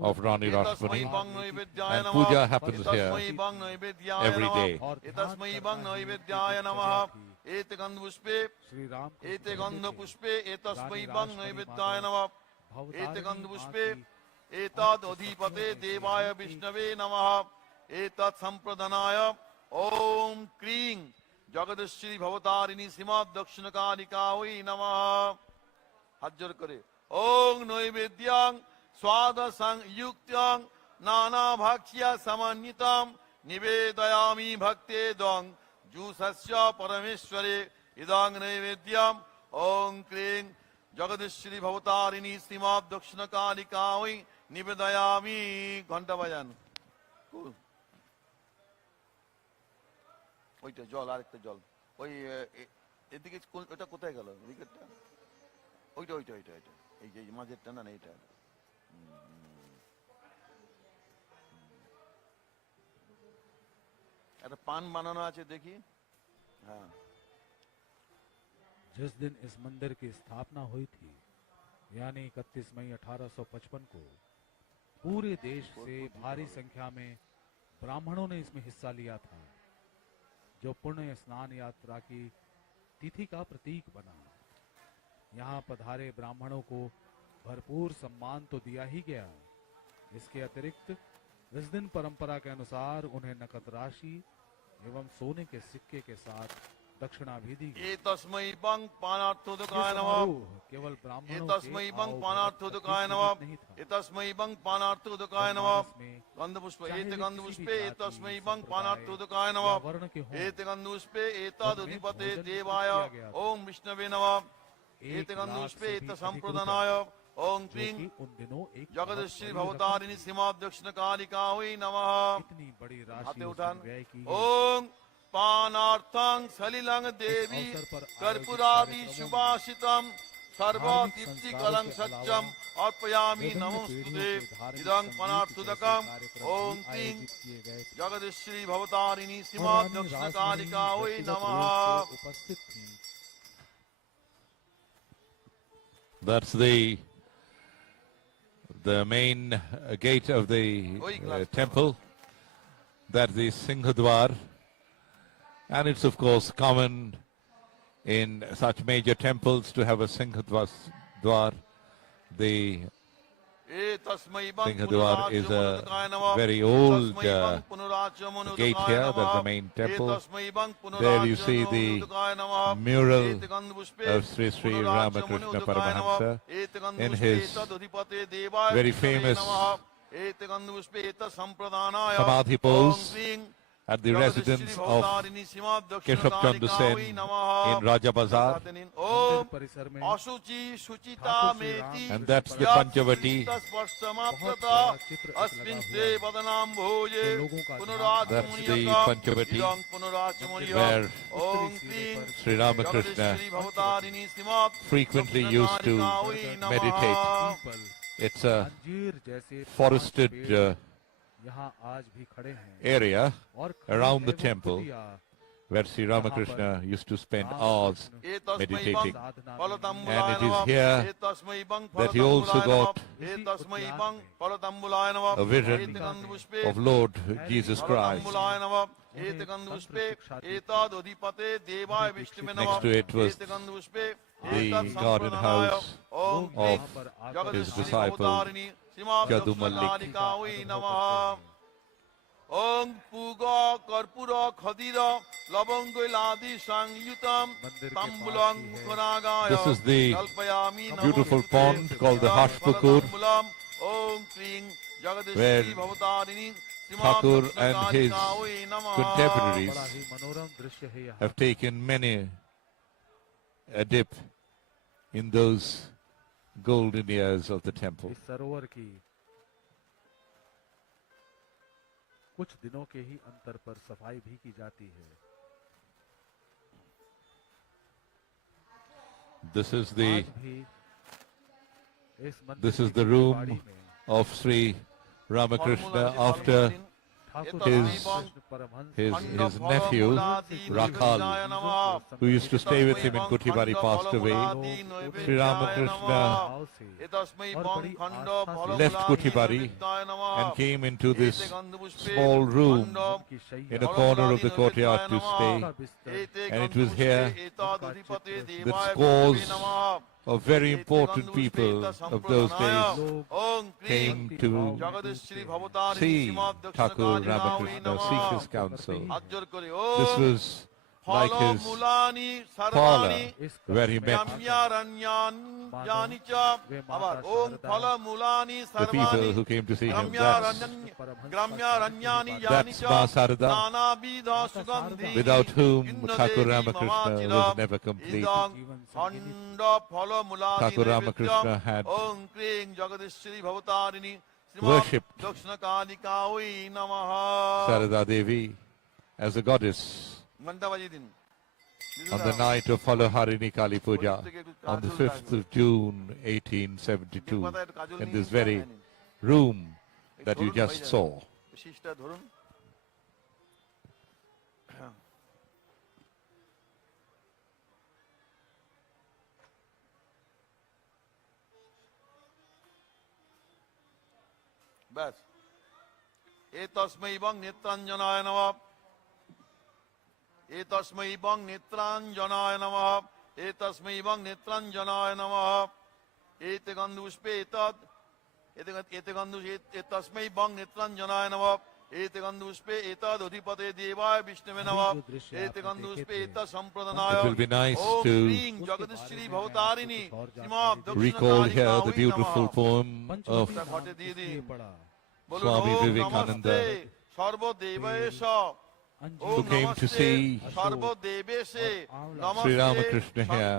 of Rani Rashmani, and puja happens here every day. एतदधिपते देवाय विष्णवे नमः। एतत् संप्रदनाय ओम क्रीं जगदीश्वरी भवतारिणी श्रीमद् दक्षिणकालिका वै नमः। हाथ जोड़ करे ওং নৈবেদ্যং স্বাদসং যুক্ত্যং নানা ভাক্ষ্য সমন্বিতম নিবেদয়ামি ভক্তেদং জুষস্য পরমেশ্বরে ইদং নৈবেদ্যম ওং ক্লীং জগদীশ্বরী ভবতারিণী শ্রীমৎ দক্ষিণ কালিকায় নিবেদয়ামি। ঘন্টা বাজান। ওইটা জল, আরেকটা জল। ওই এদিকে ওটা কোথায় গেল? উইকেটটা ওইটা ওইটা ওইটা ওইটা এই যে মাঝেরটা না, এইটা। একটা পান বানানো আছে দেখি। হ্যাঁ। जिस दिन इस मंदिर की स्थापना हुई थी, यानी 31 मई 1855 को, पूरे देश से भारी संख्या में ब्राह्मणों ने इसमें हिस्सा लिया था, जो पुण्य स्नान यात्रा की तिथि का प्रतीक बना। यहाँ पधारे ब्राह्मणों को भरपूर सम्मान तो दिया ही गया, इसके अतिरिक्त इस दिन परंपरा के अनुसार उन्हें नकद राशि एवं सोने के सिक्के के साथ दक्षिणा भी दी गई। तस्मै बंग पानार्थोदकाय नमः। केवल ब्राह्मणों तस्मै बंग पानार्थोदकाय नमः। तस्मै बंग पानार्थोदकाय नमः। गंधपुष्प एत गंधपुष्पे तस्मै बंग पानार्थोदकाय नमः। एत गंधपुष्पे एतदुधिपते देवाय ओम विष्णवे नमः। एत गंधपुष्पे एत संप्रदानाय ओम क्लीं जगदीश्वरी भवतारिणी श्रीमद् दक्षिण कालिकायै नमः। इतनी बड़ी राशि हाथे उठान। व्यय की ओम पानार्थं सलिलं देवी कर्पूरादि सुभाषितं सर्वतीप्तिकलं सत्यं अर्पयामि नमोस्तुते। इदं पानार्थोदकम् ओम क्लीं जगदीश्वरी भवतारिणी श्रीमद् दक्षिण कालिकायै नमः। That's the main gate of the temple. That's the Singhadwar. And it's of course common in such major temples to have a Singhadwar. The Singhadwar is a very old gate here. That's the main temple. There you see the mural of Sri Sri Ramakrishna Paramahamsa in his very famous Samadhi pose at the residence of Keshav Chandra Sen in Raja Bazar. And that's the Panchavati. That's the Panchavati where Sri Ramakrishna frequently used to meditate. It's a forested area around the temple where Sri Ramakrishna used to spend hours meditating. And it is here that he also got a vision of Lord Jesus Christ. Next to it was the garden house of his disciple Jadu Malik. ओम पूगा कर्पूर खदीर लवंग इलादि संयुतम तंबुलं मुखनागाय। This is the beautiful pond called the Hashpukur, where Thakur and his contemporaries have taken many a dip in those golden years of the temple. कुछ दिनों के ही अंतर पर सफाई भी की जाती है। This is the room of Sri Ramakrishna after his nephew Rakhal, who used to stay with him in Kutibari, passed away. Sri Ramakrishna left Kutibari and came into this small room in a corner of the courtyard to stay. And it was here that scores of very important people of those days came to see Thakur Ramakrishna, seek his counsel. This was like his ফলমূলানি parlor সর্বাণি where he met গ্রাম্যারণ্যানি চ আবার ওম ফলমূলানি the people সর্বাণি who came to see him. গ্রাম্যারণ্যানি That's যানি চ Ma Sarada, নানাবিধ সুগন্ধি without whom ভিন্ন Thakur Devi Ramakrishna মমাচির was never complete. ইদং খণ্ড ফলমূলানি Thakur Ramakrishna had ওম ক্রিং Jagadishwari Bhavatarini worshipped দক্ষিণ কালিকা ওই নমঃ Sarada Devi as a goddess ঘন্টা বাজিয়ে দিন on the night of Falaharini Kali Puja on the 5th of June 1872 in this very room that you just saw. শীষটা ধরুন ব্যাস এতস্मै বং নেত্রাঞ্জনায় নমঃ এতস্मै বং নেত্রাঞ্জনায় নমঃ এতস্मै বং নেত্রাঞ্জনায় নমঃ এতে গন্ধপুষ্পে এতে গন্ধ এতস্मै বং নেত্রাঞ্জনায় নমঃ এতে গন্ধপুষ্পে এতদ অধিপতে দেবায় বিষ্ণুবে নমঃ এতে গন্ধপুষ্পে এতদ সম্প্রদানায় It will be nice Om to ক্রিং Jagadishwari Bhavatarini Srimat recall here the দক্ষিণ beautiful poem of ঘটে দিয়ে দিন বলুন Swami Om Vivekananda, namaste সর্বদেবেশ who came to see সর্বদেবেশে Sri Ramakrishna here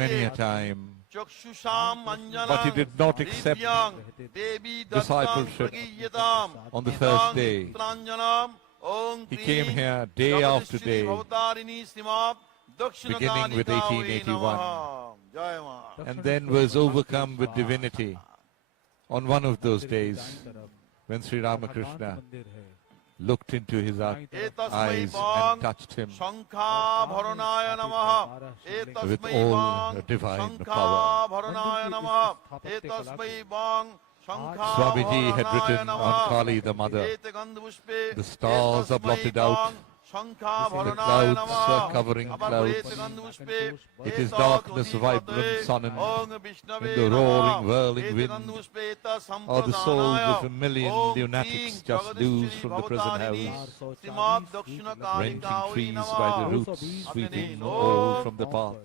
many a time, চক্ষুষাম অঞ্জনং but he did not accept Dibang Devi discipleship দত্তাং on the first day. নেত্রাঞ্জনম Om He came here day after day, Bhavatarini Srimat দক্ষিণ beginning with Kalika 1881, জয় মা and then was overcome with divinity on one of those days when Sri Ramakrishna looked into his eyes and touched him শঙ্খাভরণায় নমঃ with এতস্मै all Bong divine power. শঙ্খাভরণায় নমঃ এতস্मै বং Swamiji had written on Kali the mother, the stars are blotted out, the clouds are covering clouds. It is darkness, vibrant sun, and in the roaring, whirling wind are the souls of a million lunatics just loose from the prison house, wrenching trees by the roots, sweeping all from the path.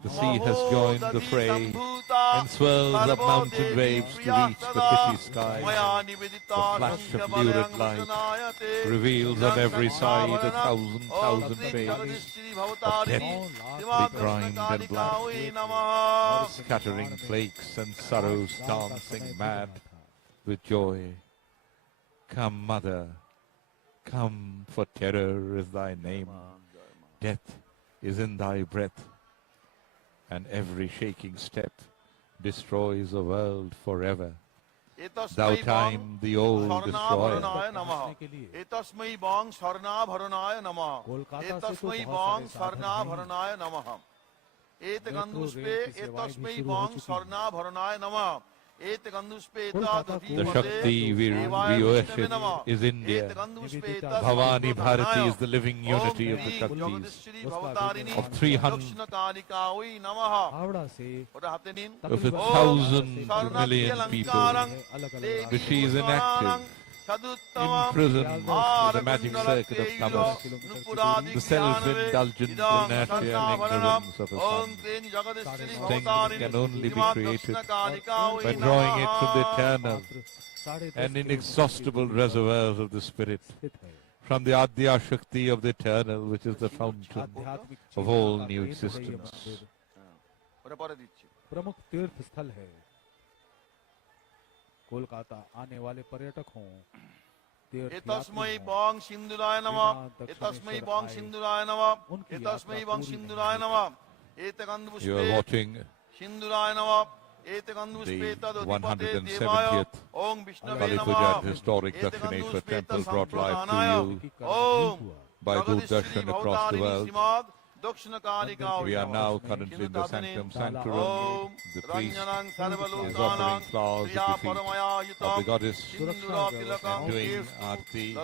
The sea has joined the fray and swirls up mountain waves to reach the pitchy skies. The flash of lurid light reveals on every side a thousand faces of death, begrimed and black, scattering flakes and sorrows dancing mad with joy. Come, mother, come, for terror is thy name. Death is in thy breath, and every shaking step destroys a world forever. Thou time, the old destroyer. এতস্मै বং স্বর্ণাভরণায় নমঃ এতস্मै বং স্বর্ণাভরণায় নমঃ এতে গন্ধপুষ্পে এতস্मै বং স্বর্ণাভরণায় নমঃ এতে গন্ধপুষ্পে The Shakti we worship is India. Bhavani Bharati is the living unity of the Shaktis. Of 300, of 1,000 million people, but she is inactive, imprisoned in the magic circuit of tamas, the self-indulgent inertia and ignorance of a sun. Strength can only be created by drawing it from the eternal and inexhaustible reservoirs of the spirit, from the Adya Shakti of the eternal, which is the fountain of all new existence. प्रमुख तीर्थ स्थल है। कोलकाता आने वाले पर्यटक हों, एतस्मै बं सिंधुराय नमः एतस्मै बं सिंधुराय नमः एतस्मै बं सिंधुराय नमः You are watching सिंधुराय नमः the 170th Kalipuja historic Dakshineswar temple brought live to you by Doordarshan across the world. We are now currently in the sanctum sanctorum. The priest is offering flowers at the feet of the goddess and doing aarti. A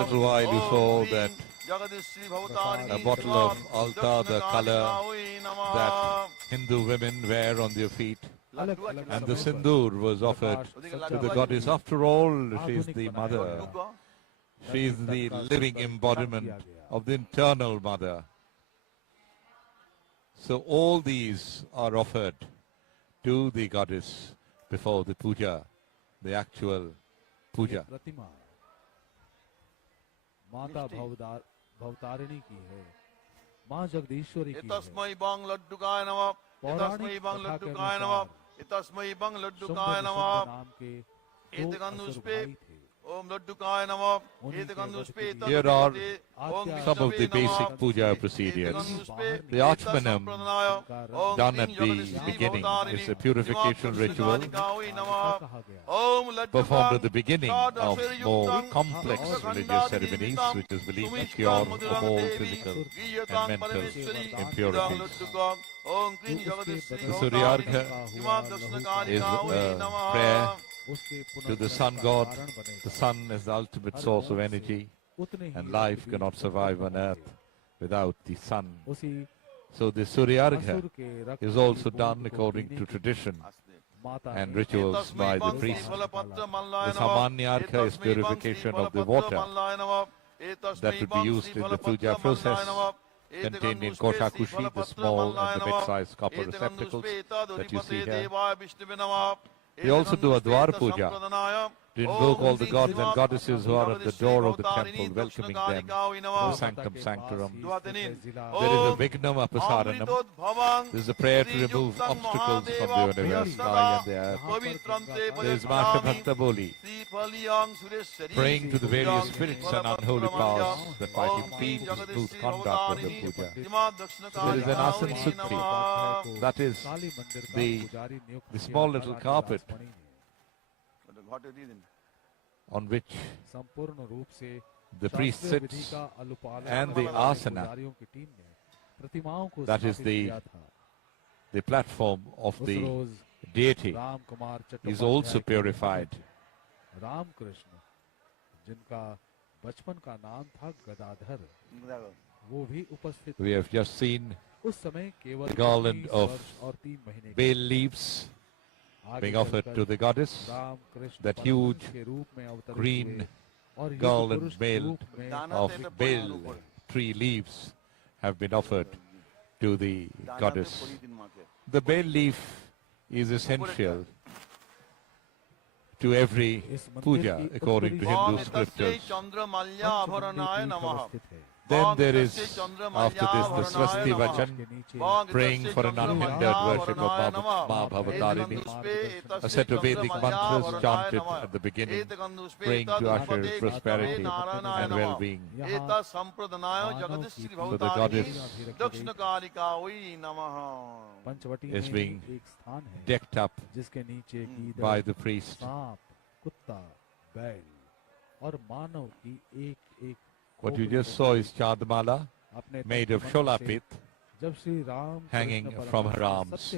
little while you saw that a bottle of alta, the color that Hindu women wear on their feet, and the sindoor was offered to the goddess. After all, she is the mother She is the living embodiment of the internal mother. So all these are offered to the goddess before the puja, the actual puja. प्रतिमा माता भवतारिणी की है, माँ जगदीश्वरी की है। एतस्मै बंग लड्डुकाय नमः, एतस्मै बंग लड्डुकाय नमः, एतस्मै बंग लड्डुकाय नमः। नाम के एतगन्धुष्पे ओम लड्डुकाय नमः, एतगन्धुष्पे Here are some of the basic puja procedures. The archmanam done at the beginning is a purification ritual performed at the beginning of more complex religious ceremonies, which is believed to cure from all physical and mental impurities. The Suryargha is a prayer to the sun god. The sun is the ultimate source of energy, and life cannot survive on earth without the sun. So the Suryargha is also done according to tradition and rituals by the priest. The Samanyargha is purification of the water that would be used in the puja process, contained in koshakushi, the small and the mid-sized copper receptacles that you see here. We also do a Dwar Puja to invoke all the gods and goddesses who are at the door of the temple, welcoming them to the sanctum sanctorum. There is a Vignam Apasaranam. There is a prayer to remove obstacles from the universe, sky and the earth. There is Masha Bhakta Boli, praying to the various spirits and unholy powers that might impede the smooth conduct of the puja. There is an Asan Sukhi, that is the small little carpet on which the priest sits, and the asana, that is the platform of the deity, is also purified. We have just seen the garland of bay leaves being offered to the goddess. That huge green garland made of bale tree leaves have been offered to the goddess. The bale leaf is essential to every puja according to Hindu scriptures. Then there is, after this, the Swasti Vachan, praying for an unhindered worship of Ma Bhavatarini, a set of Vedic mantras chanted at the beginning, praying to usher prosperity and well-being. So the goddess is being decked up by the priest. What you just saw is Chandmala, made of sholapit, hanging from her arms.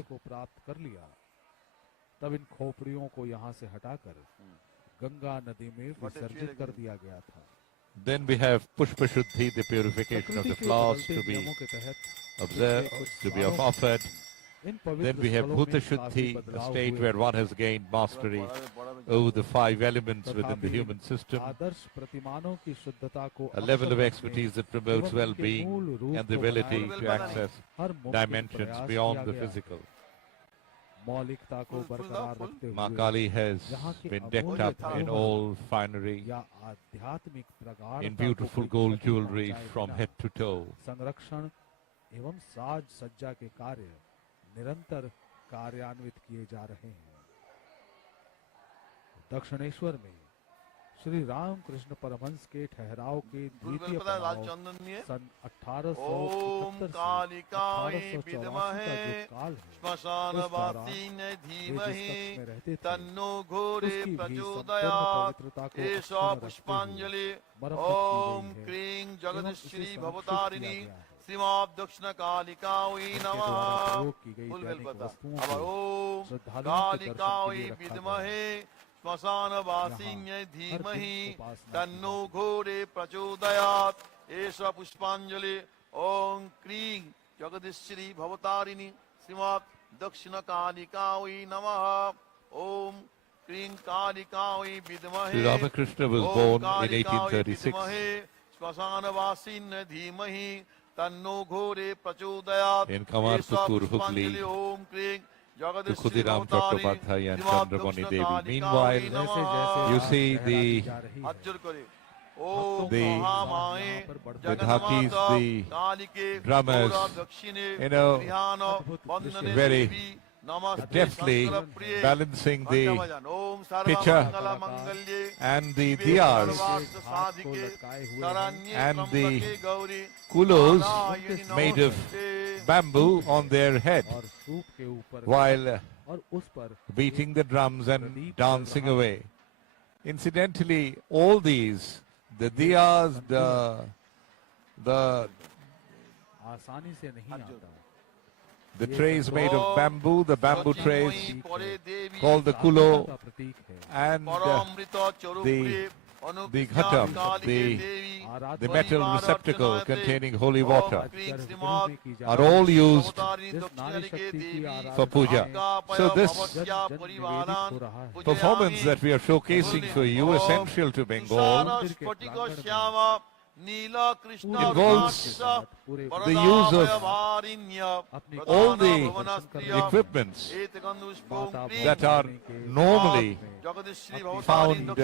Then we have Pushpa Shuddhi, the purification of the flowers to be observed, to be offered. Then we have Bhuta Shuddhi, a state where one has gained mastery over the 5 elements within the human system, a level of expertise that promotes well-being and the ability to access dimensions beyond the physical. Ma Kali has been decked up in all finery, in beautiful gold jewelry from head to toe. निरंतर कार्यान्वित किए जा रहे हैं। दक्षिणेश्वर में श्री रामकृष्ण परमहंस के ठहराव के द्वितीय पड़ाव सन 1877 से 1884 का जो काल है, तन्नो घोरे प्रचोदयात् एषा पुष्पांजलि ओम क्रीं जगदीश्वरी भवतारिणी श्रीमाद दक्षिण कालिकायै नमः। अब ओम कालिकायै विद्महे श्मशानवासिन्यै धीमहि तन्नो घोरे प्रचोदयात् एषा पुष्पांजलि ओम क्रीं जगदीश्वरी भवतारिणी श्रीमाद दक्षिण कालिकायै नमः। ओम क्रीं कालिकायै विद्महे Sri Ramakrishna was Om born in कालिकायै 1836 विद्महे श्मशानवासिन् धीमहि तन्नो घोरे प्रचोदयात् in Kamarpukur, Hooghly, ॐ क्रीं to Khudiram Chattopadhyay and Chandramani Devi. Meanwhile, you see the dhakis, the drummers, very deftly balancing the pitcher and the diyas and the kulos made of bamboo on their head while beating the drums and dancing away. Incidentally, all these, the diyas, the trays made of bamboo, the bamboo trays called the kulo, and the ghatam, the metal receptacle containing holy water, are all used for puja. So this performance that we are showcasing for you, essential to Bengal, involves the use of all the equipments that are normally found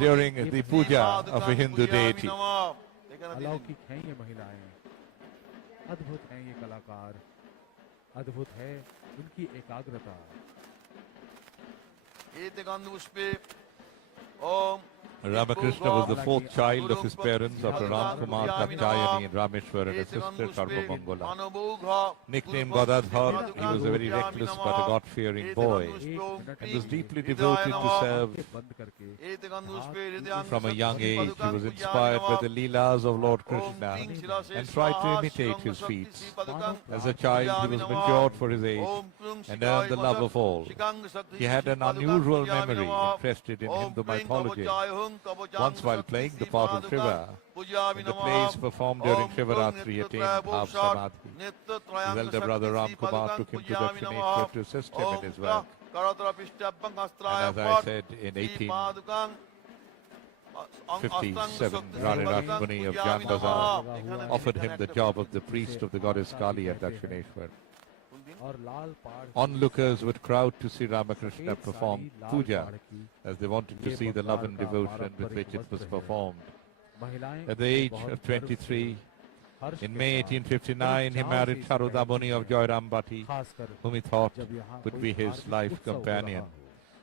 during the puja of a Hindu deity. अलौकिक हैं ये महिलाएं, अद्भुत हैं ये कलाकार, अद्भुत है इनकी एकाग्रता। Ramakrishna was the fourth child of his parents, Dr. Ramkumar Katyayani and Rameshwar, and his sister Sarvamangala. Nicknamed Godadhar, he was a very reckless but a God-fearing boy and was deeply devoted to serve. From a young age, he was inspired by the Leelas of Lord Krishna and tried to imitate his feats. As a child, he was matured for his age and earned the love of all. He had an unusual memory interested in Hindu mythology. Once while playing the part of Shiva, in the plays performed during Shivaratri, he attained Bhav Samadhi. His elder brother Ramkumar took him to Dakshineswar to assist him in his work. And as I said, in 1857, Rani Rashmani of Jan Bazar offered him the job of the priest of the goddess Kali at Dakshineswar. Onlookers would crowd to see Ramakrishna perform puja, as they wanted to see the love and devotion with which it was performed. At the age of 23, in May 1859, he married Charudamuni of Joyrambati, whom he thought would be his life companion.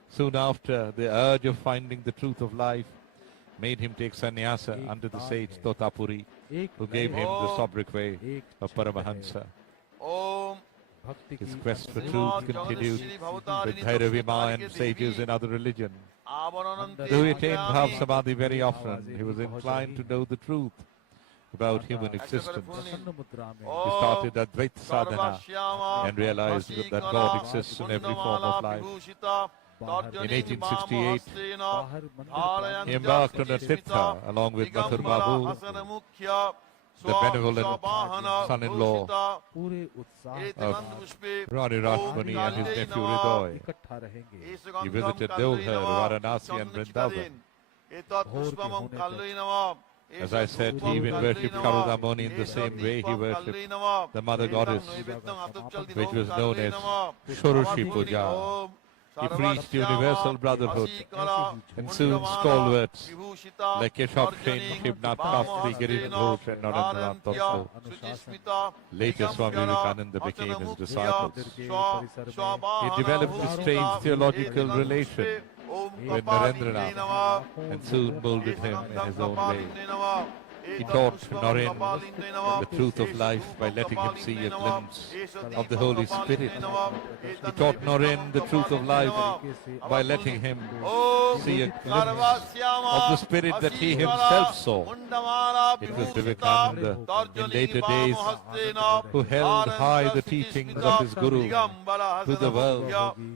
Soon after, the urge of finding the truth of life made him take sannyasa under the sage Totapuri, who gave him the sobriquet of Paramahansa. His quest for truth continued with Bhairavima and sages in other religions. Though he attained Bhav Samadhi very often, he was inclined to know the truth about human existence. He started Advaita sadhana and realized that God exists in every form of life. In 1868, he embarked on a tirtha along with Mathur Babu, the benevolent son-in-law of Rani Rashmani and his nephew Hridoy. He visited Deoghar, Varanasi and Vrindavan. As I said, he even worshipped Charudamuni in the same way he worshipped the mother goddess, which was known as Shorushi Puja. He preached universal brotherhood, and soon stalwarts like Keshav Sen, Shivnath Shastri, Girish Ghosh and Narendra Totto. Later Swami Vivekananda became his disciples. He developed a strange theological relation with Narendranath and soon molded him in his own way. He taught Naren the truth of life by letting him see a glimpse of the Holy Spirit. He taught Naren the truth of life by letting him see a glimpse of the Spirit that he himself saw. It was Vivekananda in later days who held high the teachings of his Guru to the world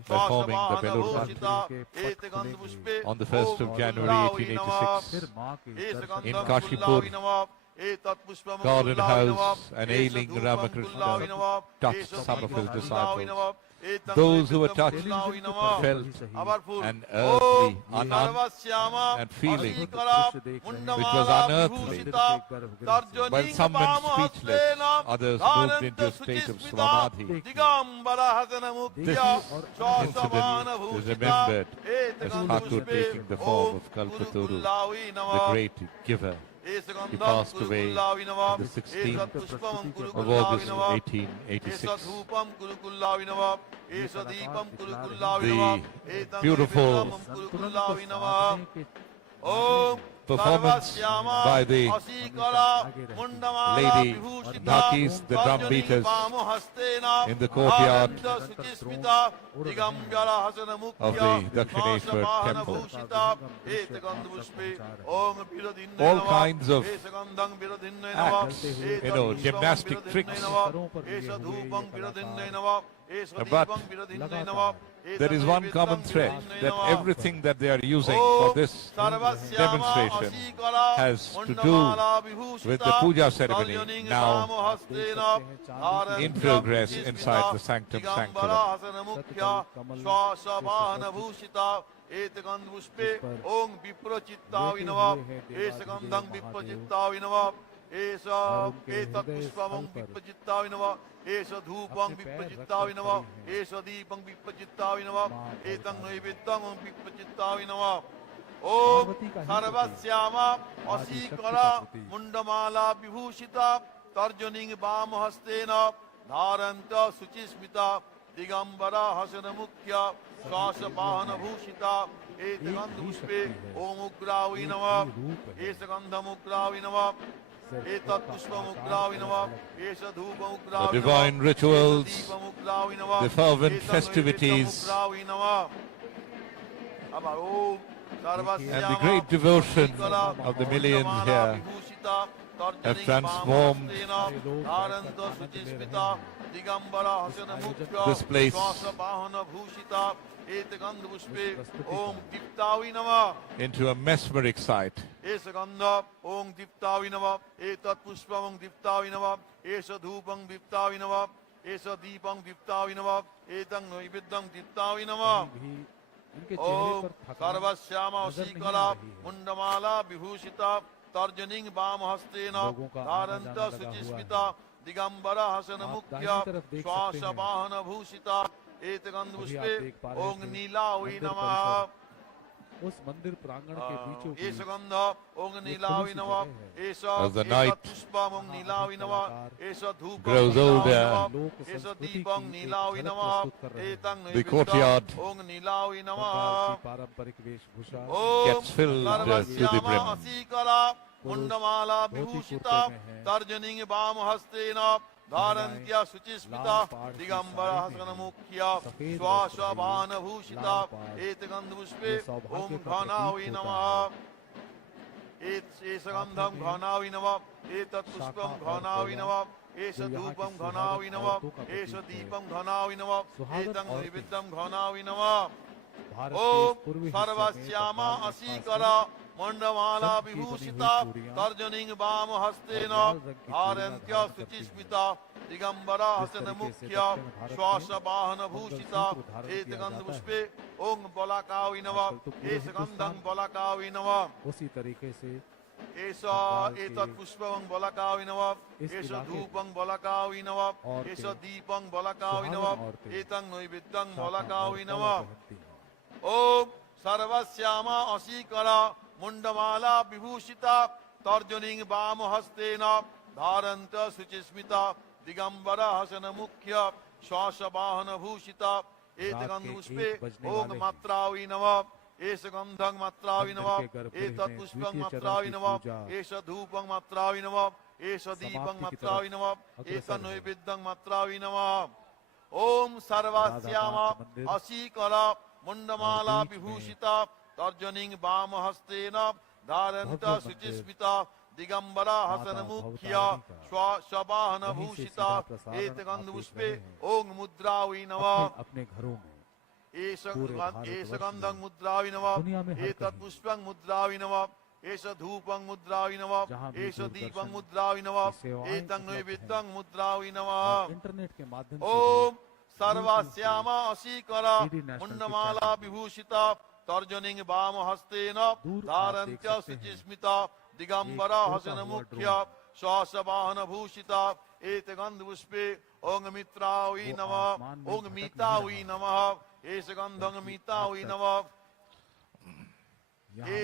by forming the Belur Panth. On the 1st of January 1886, in Kashipur, Garden House, an ailing Ramakrishna touched some of his disciples those who were touched felt an earthly, and feeling which was unearthly. While some went speechless, others moved into a state of samadhi. This incident is remembered as Thakur taking the form of Kalpataru, the great giver. He passed away on the 16th of August 1886. The beautiful performance by the lady Dhakis, the drum beaters, in the courtyard of the Dakshineswar temple. All kinds of acts, gymnastic tricks. But there is one common thread, that everything that they are using for this demonstration has to do with the puja ceremony now in progress inside the sanctum sanctorum. Esa etat pushpamam vipajittavinava, esa dhupam vipajittavinava, esa deepam vipajittavinava, etam naiveddamam vipajittavinava. Om sarvasyama asikara mundamala vibhushita tarjaning bam hastena dharanta suchismita digambara hasana mukhya swasapahana bhushita etakandhushpe om ugravinava esakandhamugravinava. The divine rituals, the fervent festivities, and the great devotion of the millions here have transformed this place into a mesmeric sight. Tarjaning Bam Hastena, Dharanta Suchismita, Digambara Hasana Mukhya, Swasabahana Bhushita, Etakanduspe, Om Nila Vinama. उस मंदिर प्रांगण के बीचों बीच as the night grows older, the courtyard पारंपरिक वेशभूषा gets filled to the brim. Mundamala Vibhushita, Tarjaning Bam Hastena, Dharantya Suchismita, Digambara Hasana Mukhya, Swashabhana Bhushita, Etakanduspe, Om Ghanavi Namaha, Esagandham Ghanavi Namaha, Etat Puspam Ghanavi Namaha, Esa Dhupam Ghanavi Namaha, Esa Deepam Ghanavi Namaha, Etang Nividdam Ghanavi Namaha. Om Sarvasyama Asikara Mandamala Vibhushita Tarjaning Bam Hastena Dharantya Suchismita Digambara Hasana Mukhya Swasabahana Bhushita Etakanduspe Om Bolakavinava Esagandham Bolakavinava उसी तरीके से Esa Etat Puspam Bolakavinava Esa Dhupam Bolakavinava Esa Deepam Bolakavinava Etang Nividdam Bolakavinava. Om Sarvasyama Asikara Mundamala Vibhushita Tarjaning Bam Hastena Dharanta Suchismita Digambara Hasana Mukhya Swasabahana Bhushita Etakanduspe Om Matravinava Esagandham Matravinava Etat Puspam Matravinava Esa Dhupam Matravinava Esa Deepam Matravinava Etan Nividdam Matravinava. Om Sarvasyama Asikara Mundamala Vibhushita Tarjaning Bam Hastena Dharanta Suchismita Digambara Hasana Mukhya Swasabahana Bhushita Etakanduspe Om Mudravinava अपने घरों में Esagandham Mudravinava Etat Puspam Mudravinava Esa Dhupam Mudravinava Esa Deepam Mudravinava Etang Nividdam Mudravinava. Internet के माध्यम से Om सर्वास्यामा अशीकरा मुंडमाला विभूषिता तर्जनिं वाम हस्तेन धारन्त्य शुचिस्मिता दिगंबरा हसन मुख्य श्वासवाहन भूषिता एत गंध पुष्पे ओं मित्रावै नमः ओं मीतावै नमः एष गंधं मीतावै नमः.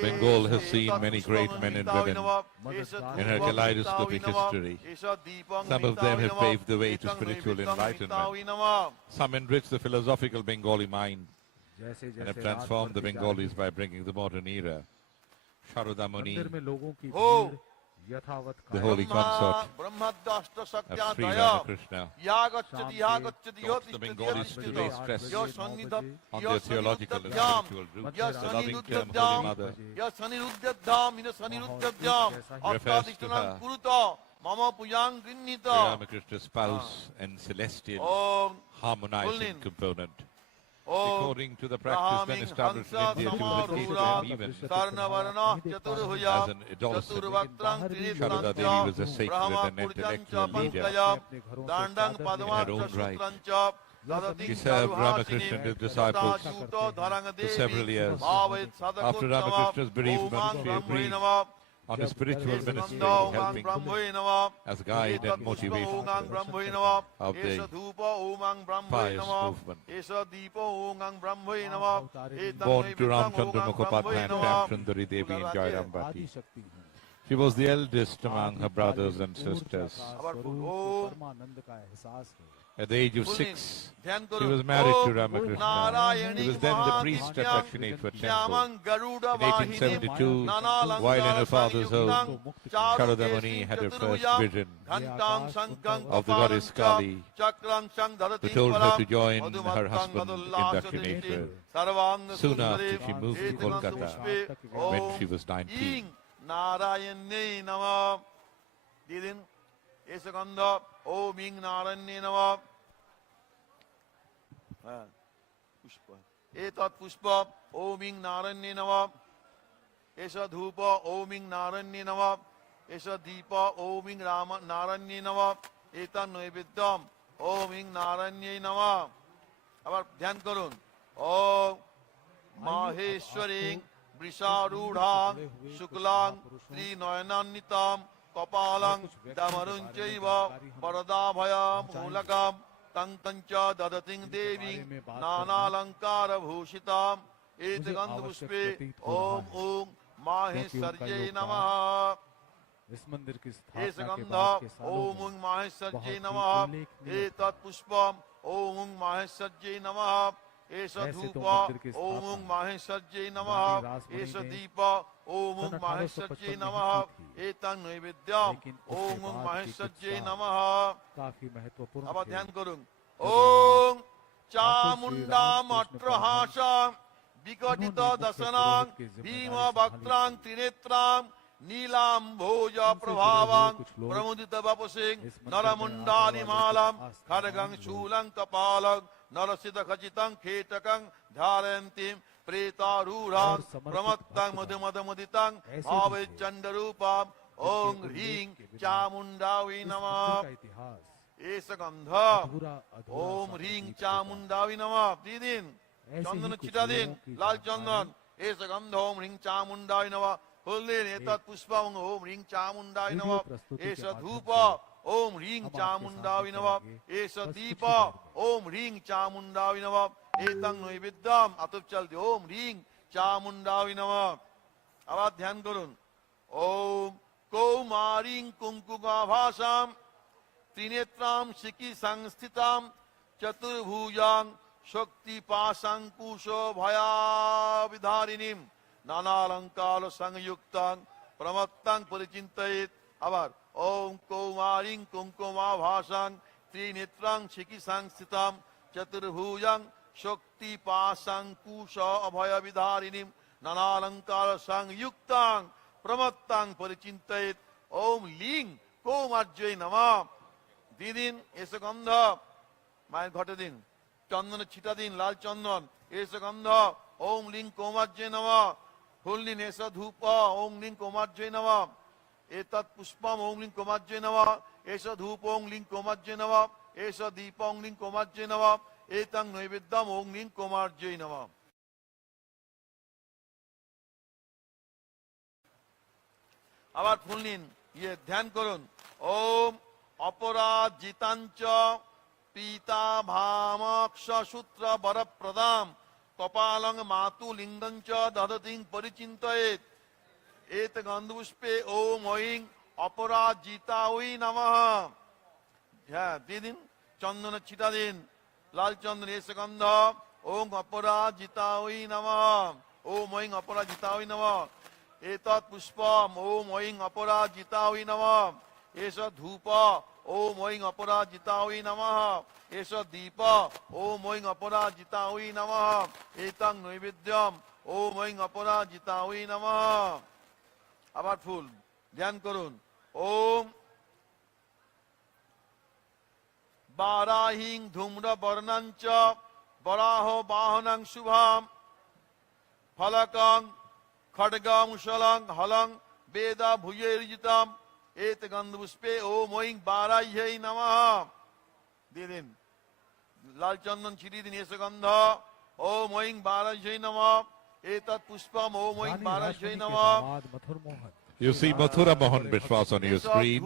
Bengal has seen many great men and women in her kaleidoscopic history. Some of them have paved the way to spiritual enlightenment. Some enrich the philosophical Bengali mind and have transformed the Bengalis by bringing the modern era. Sharada Muni, the holy consort of Sri Ramakrishna, taught the Bengalis to lay stress on their theological and spiritual roots. The loving term Holy Mother refers to her, Sri Ramakrishna's spouse and celestial harmonizing component. According to the practice then established in India to indicate them even as an adolescent, Sharada Devi was a sacred and intellectual leader in her own right. She served Ramakrishna and his disciples for several years. After Ramakrishna's bereavement, she agreed on his spiritual ministry, helping as guide and motivation of the pious movement. Born to Ramchandra Mukhopadhyay and Kamsundari Devi in Jairambati, she was the eldest among her brothers and sisters. At the age of 6, she was married to Ramakrishna. He was then the priest at Dakshineswar temple. In 1872, while in her father's home, Sharada Muni had her first vision of the goddess Kali, who told her to join her husband in Dakshineswar. Soon after, she moved to Kolkata when she was 19. नारायण्यै नमः. दीदिन एष गंध ओम ईं नारायण्यै नमः. पुष्प एतत् पुष्प ओम ईं नारायण्यै नमः. एष धूप ओम ईं नारायण्यै नमः. एष दीप ओम ईं नारायण्यै नमः. एतत् नैवेद्यम ओम ईं नारायण्यै नमः. আবার ধ্যান করুন. ओम माहेश्वरीं वृषारूढ़ां शुक्लां त्रिनयनान्वितां कपालां दमरुञ्चैव वरदाभयां मूलकां तं च ददतिं देवीं नानालङ्कारभूषितां एतगन्धपुष्पे ॐ ॐ माहेश्वर्यै नमः. इस मंदिर की एष स्थापना के गंध बाद के ॐ सालों ॐ माहेश्वर्यै में नमः. उल्लेखनीय एतत् पुष्पं ॐ ॐ माहेश्वर्यै नमः. एष धूप ओम ॐ माहेश्वर्यै नमः. एष दीप ओम ॐ माहेश्वर्यै नमः. एतं नैवेद्यम ओम ॐ माहेश्वर्यै नमः. काफी महत्वपूर्ण अब थे। ध्यान करुन. ओम चामुंडाम अट्रहासां विकटित दशनां भीम वक्त्रां त्रिनेत्रां नीलां भोज प्रभावां प्रमुदित वपुषिं नरमुंडालिमालां खड्गं शूलं कपालं नरसित खचितं खेटकं धारयन्तीं प्रेतारूढां प्रमत्तं मधुमदमुदितं भावचण्डरूपां ओं ह्रीं चामुण्डायै नमः. एष गंध ओम ह्रीं चामुण्डायै नमः. दीदिन चंदन छिटा दिन लाल चंदन. एष गंध ओम ह्रीं चामुण्डायै नमः. फुल्लेन एतत् पुष्पं ओम ह्रीं चामुण्डायै नमः. एष धूप ओम ह्रीं चामुण्डायै नमः. एष दीप ओम ह्रीं चामुण्डायै नमः. एतं नैवेद्यम अतुप चलते ओम ह्रीं चामुण्डायै नमः. আবার ধ্যান করুন. ओम कौमारीं कुंकुमाभासां त्रिनेत्रां शिखि संस्थितां चतुर्भुजां शक्तिपाशांकुशो भयाविधारिणीं नानालंकार संयुक्तां प्रमत्तां परिचिन्तयेत्. আবার ओम कौमारीं कुंकुमाभासां त्रिनेत्रां शिखि संस्थितां चतुर्भुजां शक्तिपाशांकुश अभयविधारिणीं नानालंकार संयुक्तां प्रमत्तां परिचिन्तयेत्. ओम लिंग कौमार्यै नमः. দিদিন এসে গন্ধ মায়ের ঘটে দিন. চন্দন ছিটা দিন লাল চন্দন. এসে গন্ধ ওম লিং কৌমার্যে নমঃ. ফুল দিন এসে ধূপ ওম লিং কৌমার্যে নমঃ. এতৎ পুষ্পম ওম লিং কৌমার্যে নমঃ. এসে ধূপ ওম লিং কৌমার্যে নমঃ. এসে দীপ ওম লিং কৌমার্যে নমঃ. एतं नैवेद्यम ओम ह्रीं कुमार्जय नमः। আবার ফুল নিন, ধ্যান করুন। ওম অপরাজিতাঞ্চ পিতা ভামক্ষ সূত্র বরপ্রদাম কপালং মাতু লিঙ্গঞ্চ দদতিং পরিচিন্তয়েত এত গন্ধপুষ্পে ওম ঐং অপরাজিতায় নমঃ। হ্যাঁ দিয়ে দিন, চন্দনের ছিটা দিন, লাল চন্দন এসে গন্ধ। ওম অপরাজিতায় নমঃ, ওম ঐং অপরাজিতায় নমঃ। एतत् पुष्पम ओम ऐं अपराजिताय नमः। एष धूप ओम ऐं अपराजिताय नमः। एष दीप ओम ऐं अपराजिताय नमः। एतं नैवेद्यम ओम ऐं अपराजिताय नमः। আবার ফুল ধ্যান করুন। ওম বারাহিং ধূম্র বর্ণাঞ্চ বরাহ বাহনং শুভম ফলকং खड्गं शलं हलं वेद भुजैर्जितम एत गंधपुष्पे ओम ऐं बाराह्यै नमः। দিয়ে দিন, লাল চন্দন ছিটিয়ে দিন, এসে গন্ধ। ওম ঐং বারাह्यै নমঃ। এতৎ পুষ্পম ওম ঐং বারাह्यै নমঃ। You see Mathura Mohan Bishwas on your screen,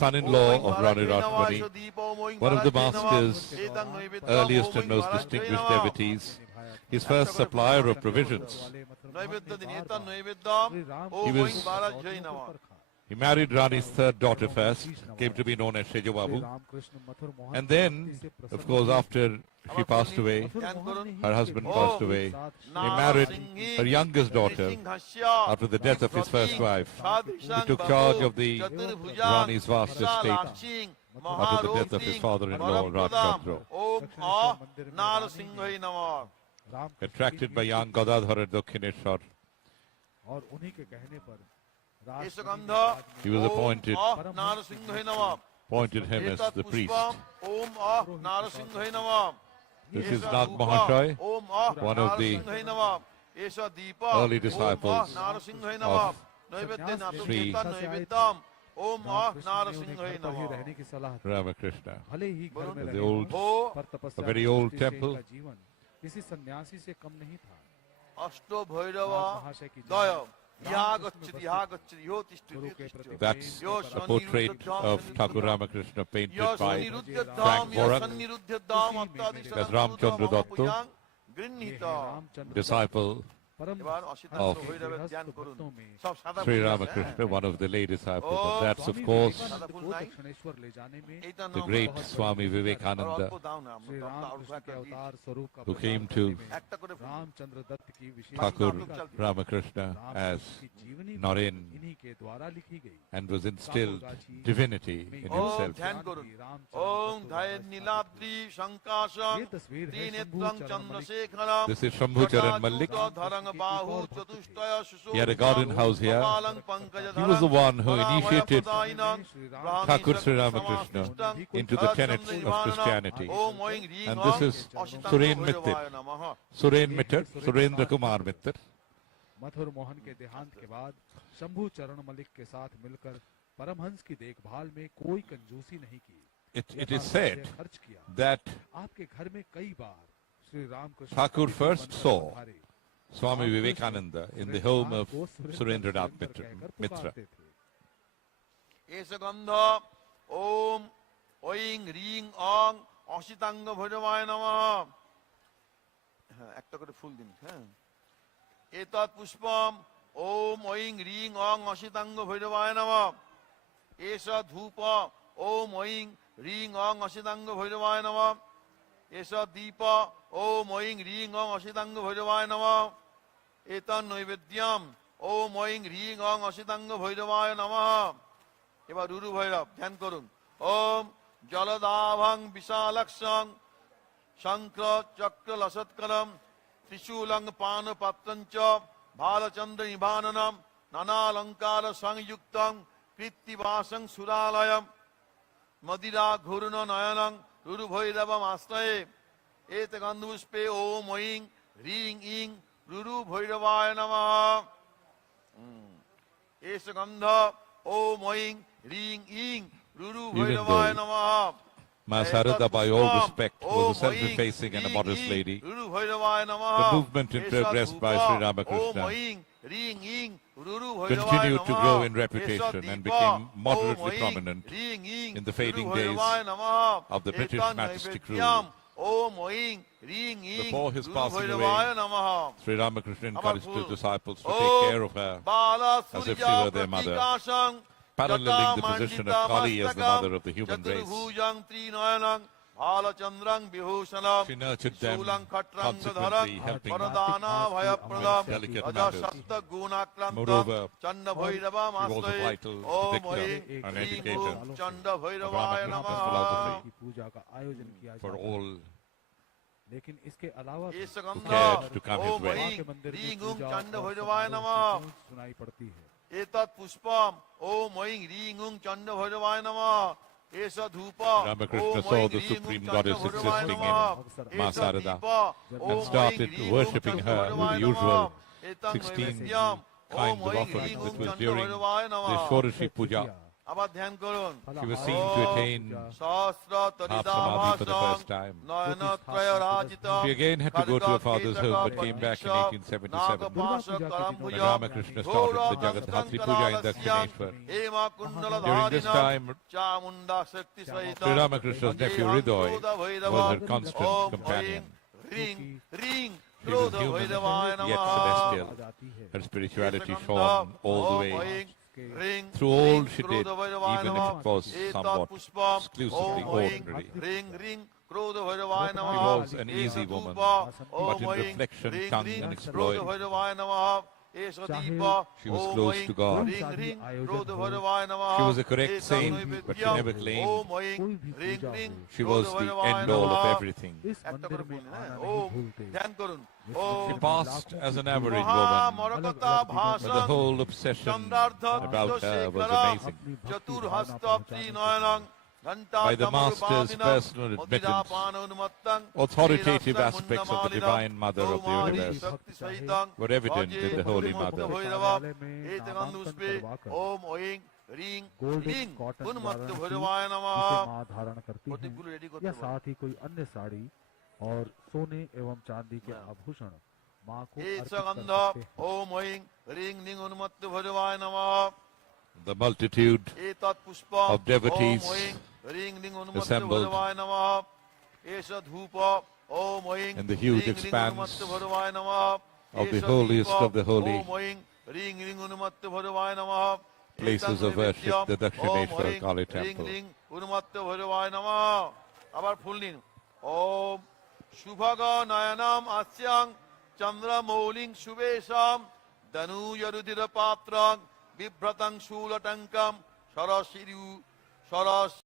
son-in-law of Rani Rashmani, one of the master's earliest and most distinguished devotees, his first supplier of provisions. He married Rani's third daughter first, came to be known as Shejo Babu. And then, of course, after she passed away, her husband passed away, he married her youngest daughter after the death of his first wife. He took charge of the Rani's vast estate after the death of his father-in-law, Rajchandra. Attracted by young Gadadhar at Dakshineswar, he was appointed him as the priest. This is Nag Mahashay, one of the early disciples of Sri Ramakrishna. A very old temple. किसी सन्यासी से कम नहीं था। अष्टो भैरव दय That's a portrait of Thakur Ramakrishna painted by Frank Borak. That's Ramchandra Datta, disciple of Sri Ramakrishna, one of the lay disciples. And that's, of course, the great Swami Vivekananda, who came to Thakur Ramakrishna as Naren and was instilled divinity in himself. This is Shambhucharan Malik. He had a garden house here. He was the one who initiated Thakur Sri Ramakrishna into the tenets of Christianity. And this is Surendra Kumar Mittal. Mathur Mohan के देहांत के बाद शंभू चरण मलिक के साथ मिलकर परमहंस की देखभाल में कोई कंजूसी नहीं की। It is said that आपके घर में कई बार Shri Ramakrishna Thakur first saw Swami Vivekananda in the home of Surendranath Mitra. एष गंध ओम ऐं ह्रीं ओं असितांग भैरवाय नमः। একটা করে ফুল দিন। হ্যাঁ, एतत् पुष्पम ओम ऐं ह्रीं ओं असितांग भैरवाय नमः। एष धूप ओम ऐं ह्रीं ओं असितांग भैरवाय नमः। एष दीप ओम ऐं ह्रीं ओं असितांग भैरवाय नमः। एतं नैवेद्यम ओम ऐं ह्रीं ओं असितांग भैरवाय नमः। এবার রুরু ভৈরব ধ্যান করুন। ওম জলদাভং বিশালক্ষং শঙ্খ চক্র লসৎকরম ত্রিশূলং পানপাত্রঞ্চ ভালচন্দ্র নিবাননম নানালঙ্কার সংযুক্তং কৃত্তিবাসং সুরালয়ম মদিরা ঘূর্ণ নয়নং রুরু ভৈরবম আশ্রয়ে এত গন্ধপুষ্পে ওম ঐং হ্রিং ইং রুরু ভৈরবায় নমঃ। এষ গন্ধ ওম ঐং হ্রিং ইং রুরু ভৈরবায় নমঃ। Ma Sarada, by all respect, was a self-effacing and a modest lady. The movement in progress by Sri Ramakrishna continued to grow in reputation and became moderately prominent in the fading days of the British majestic rule. Before his passing away, Sri Ramakrishna encouraged his disciples to take care of her as if she were their mother, paralleling the position of Kali as the mother of the human race. She nurtured them, consequently helping with delicate matters. Moreover, she was a vital predictor and educator of Ramakrishna's philosophy for all लेकिन इसके अलावा who cared to come his way. के मंदिर में सुनाई पड़ती है एतत् पुष्पम ओम ऐं ह्रीं ॐ चंड भैरवाय नमः एषा धूपा Ramakrishna saw the supreme goddess existing in Ma Sarada and started worshipping her with the usual 16 kinds of offerings. It was during the Shorashi Puja. আবার ধ্যান করুন She was seen to attain half samadhi for the first time. She again had to go to her father's home but came back in 1877 when Ramakrishna started the Jagadhatri Puja in Dakshineswar. During this time, Sri Ramakrishna's nephew Hridoy was her constant companion. She was human yet celestial. Her spirituality shone all the way. Through all she did, even if it was somewhat exclusively ordinary. She was an easy woman, but in reflection, tongue and exploit, she was close to God. She was a correct saint, but she never claimed she was the end all of everything. She passed as an average woman, but the whole obsession about her was amazing. By the Master's personal admittance, authoritative aspects of the Divine Mother of the universe were evident in the Holy Mother. Golden cotton माँ धारण करती हैं या साथ ही कोई अन्य साड़ी और सोने एवं चांदी के आभूषण माँ को The multitude of devotees assembled in the huge expanse of the holiest of the holy places of worship, the Dakshineswar Kali temple. Om Shubhaga Nayanam Asyang Chandra Mauling Shubesham Danu Yarudira Patrang Vibratang Shulatankam Sarasiru Saras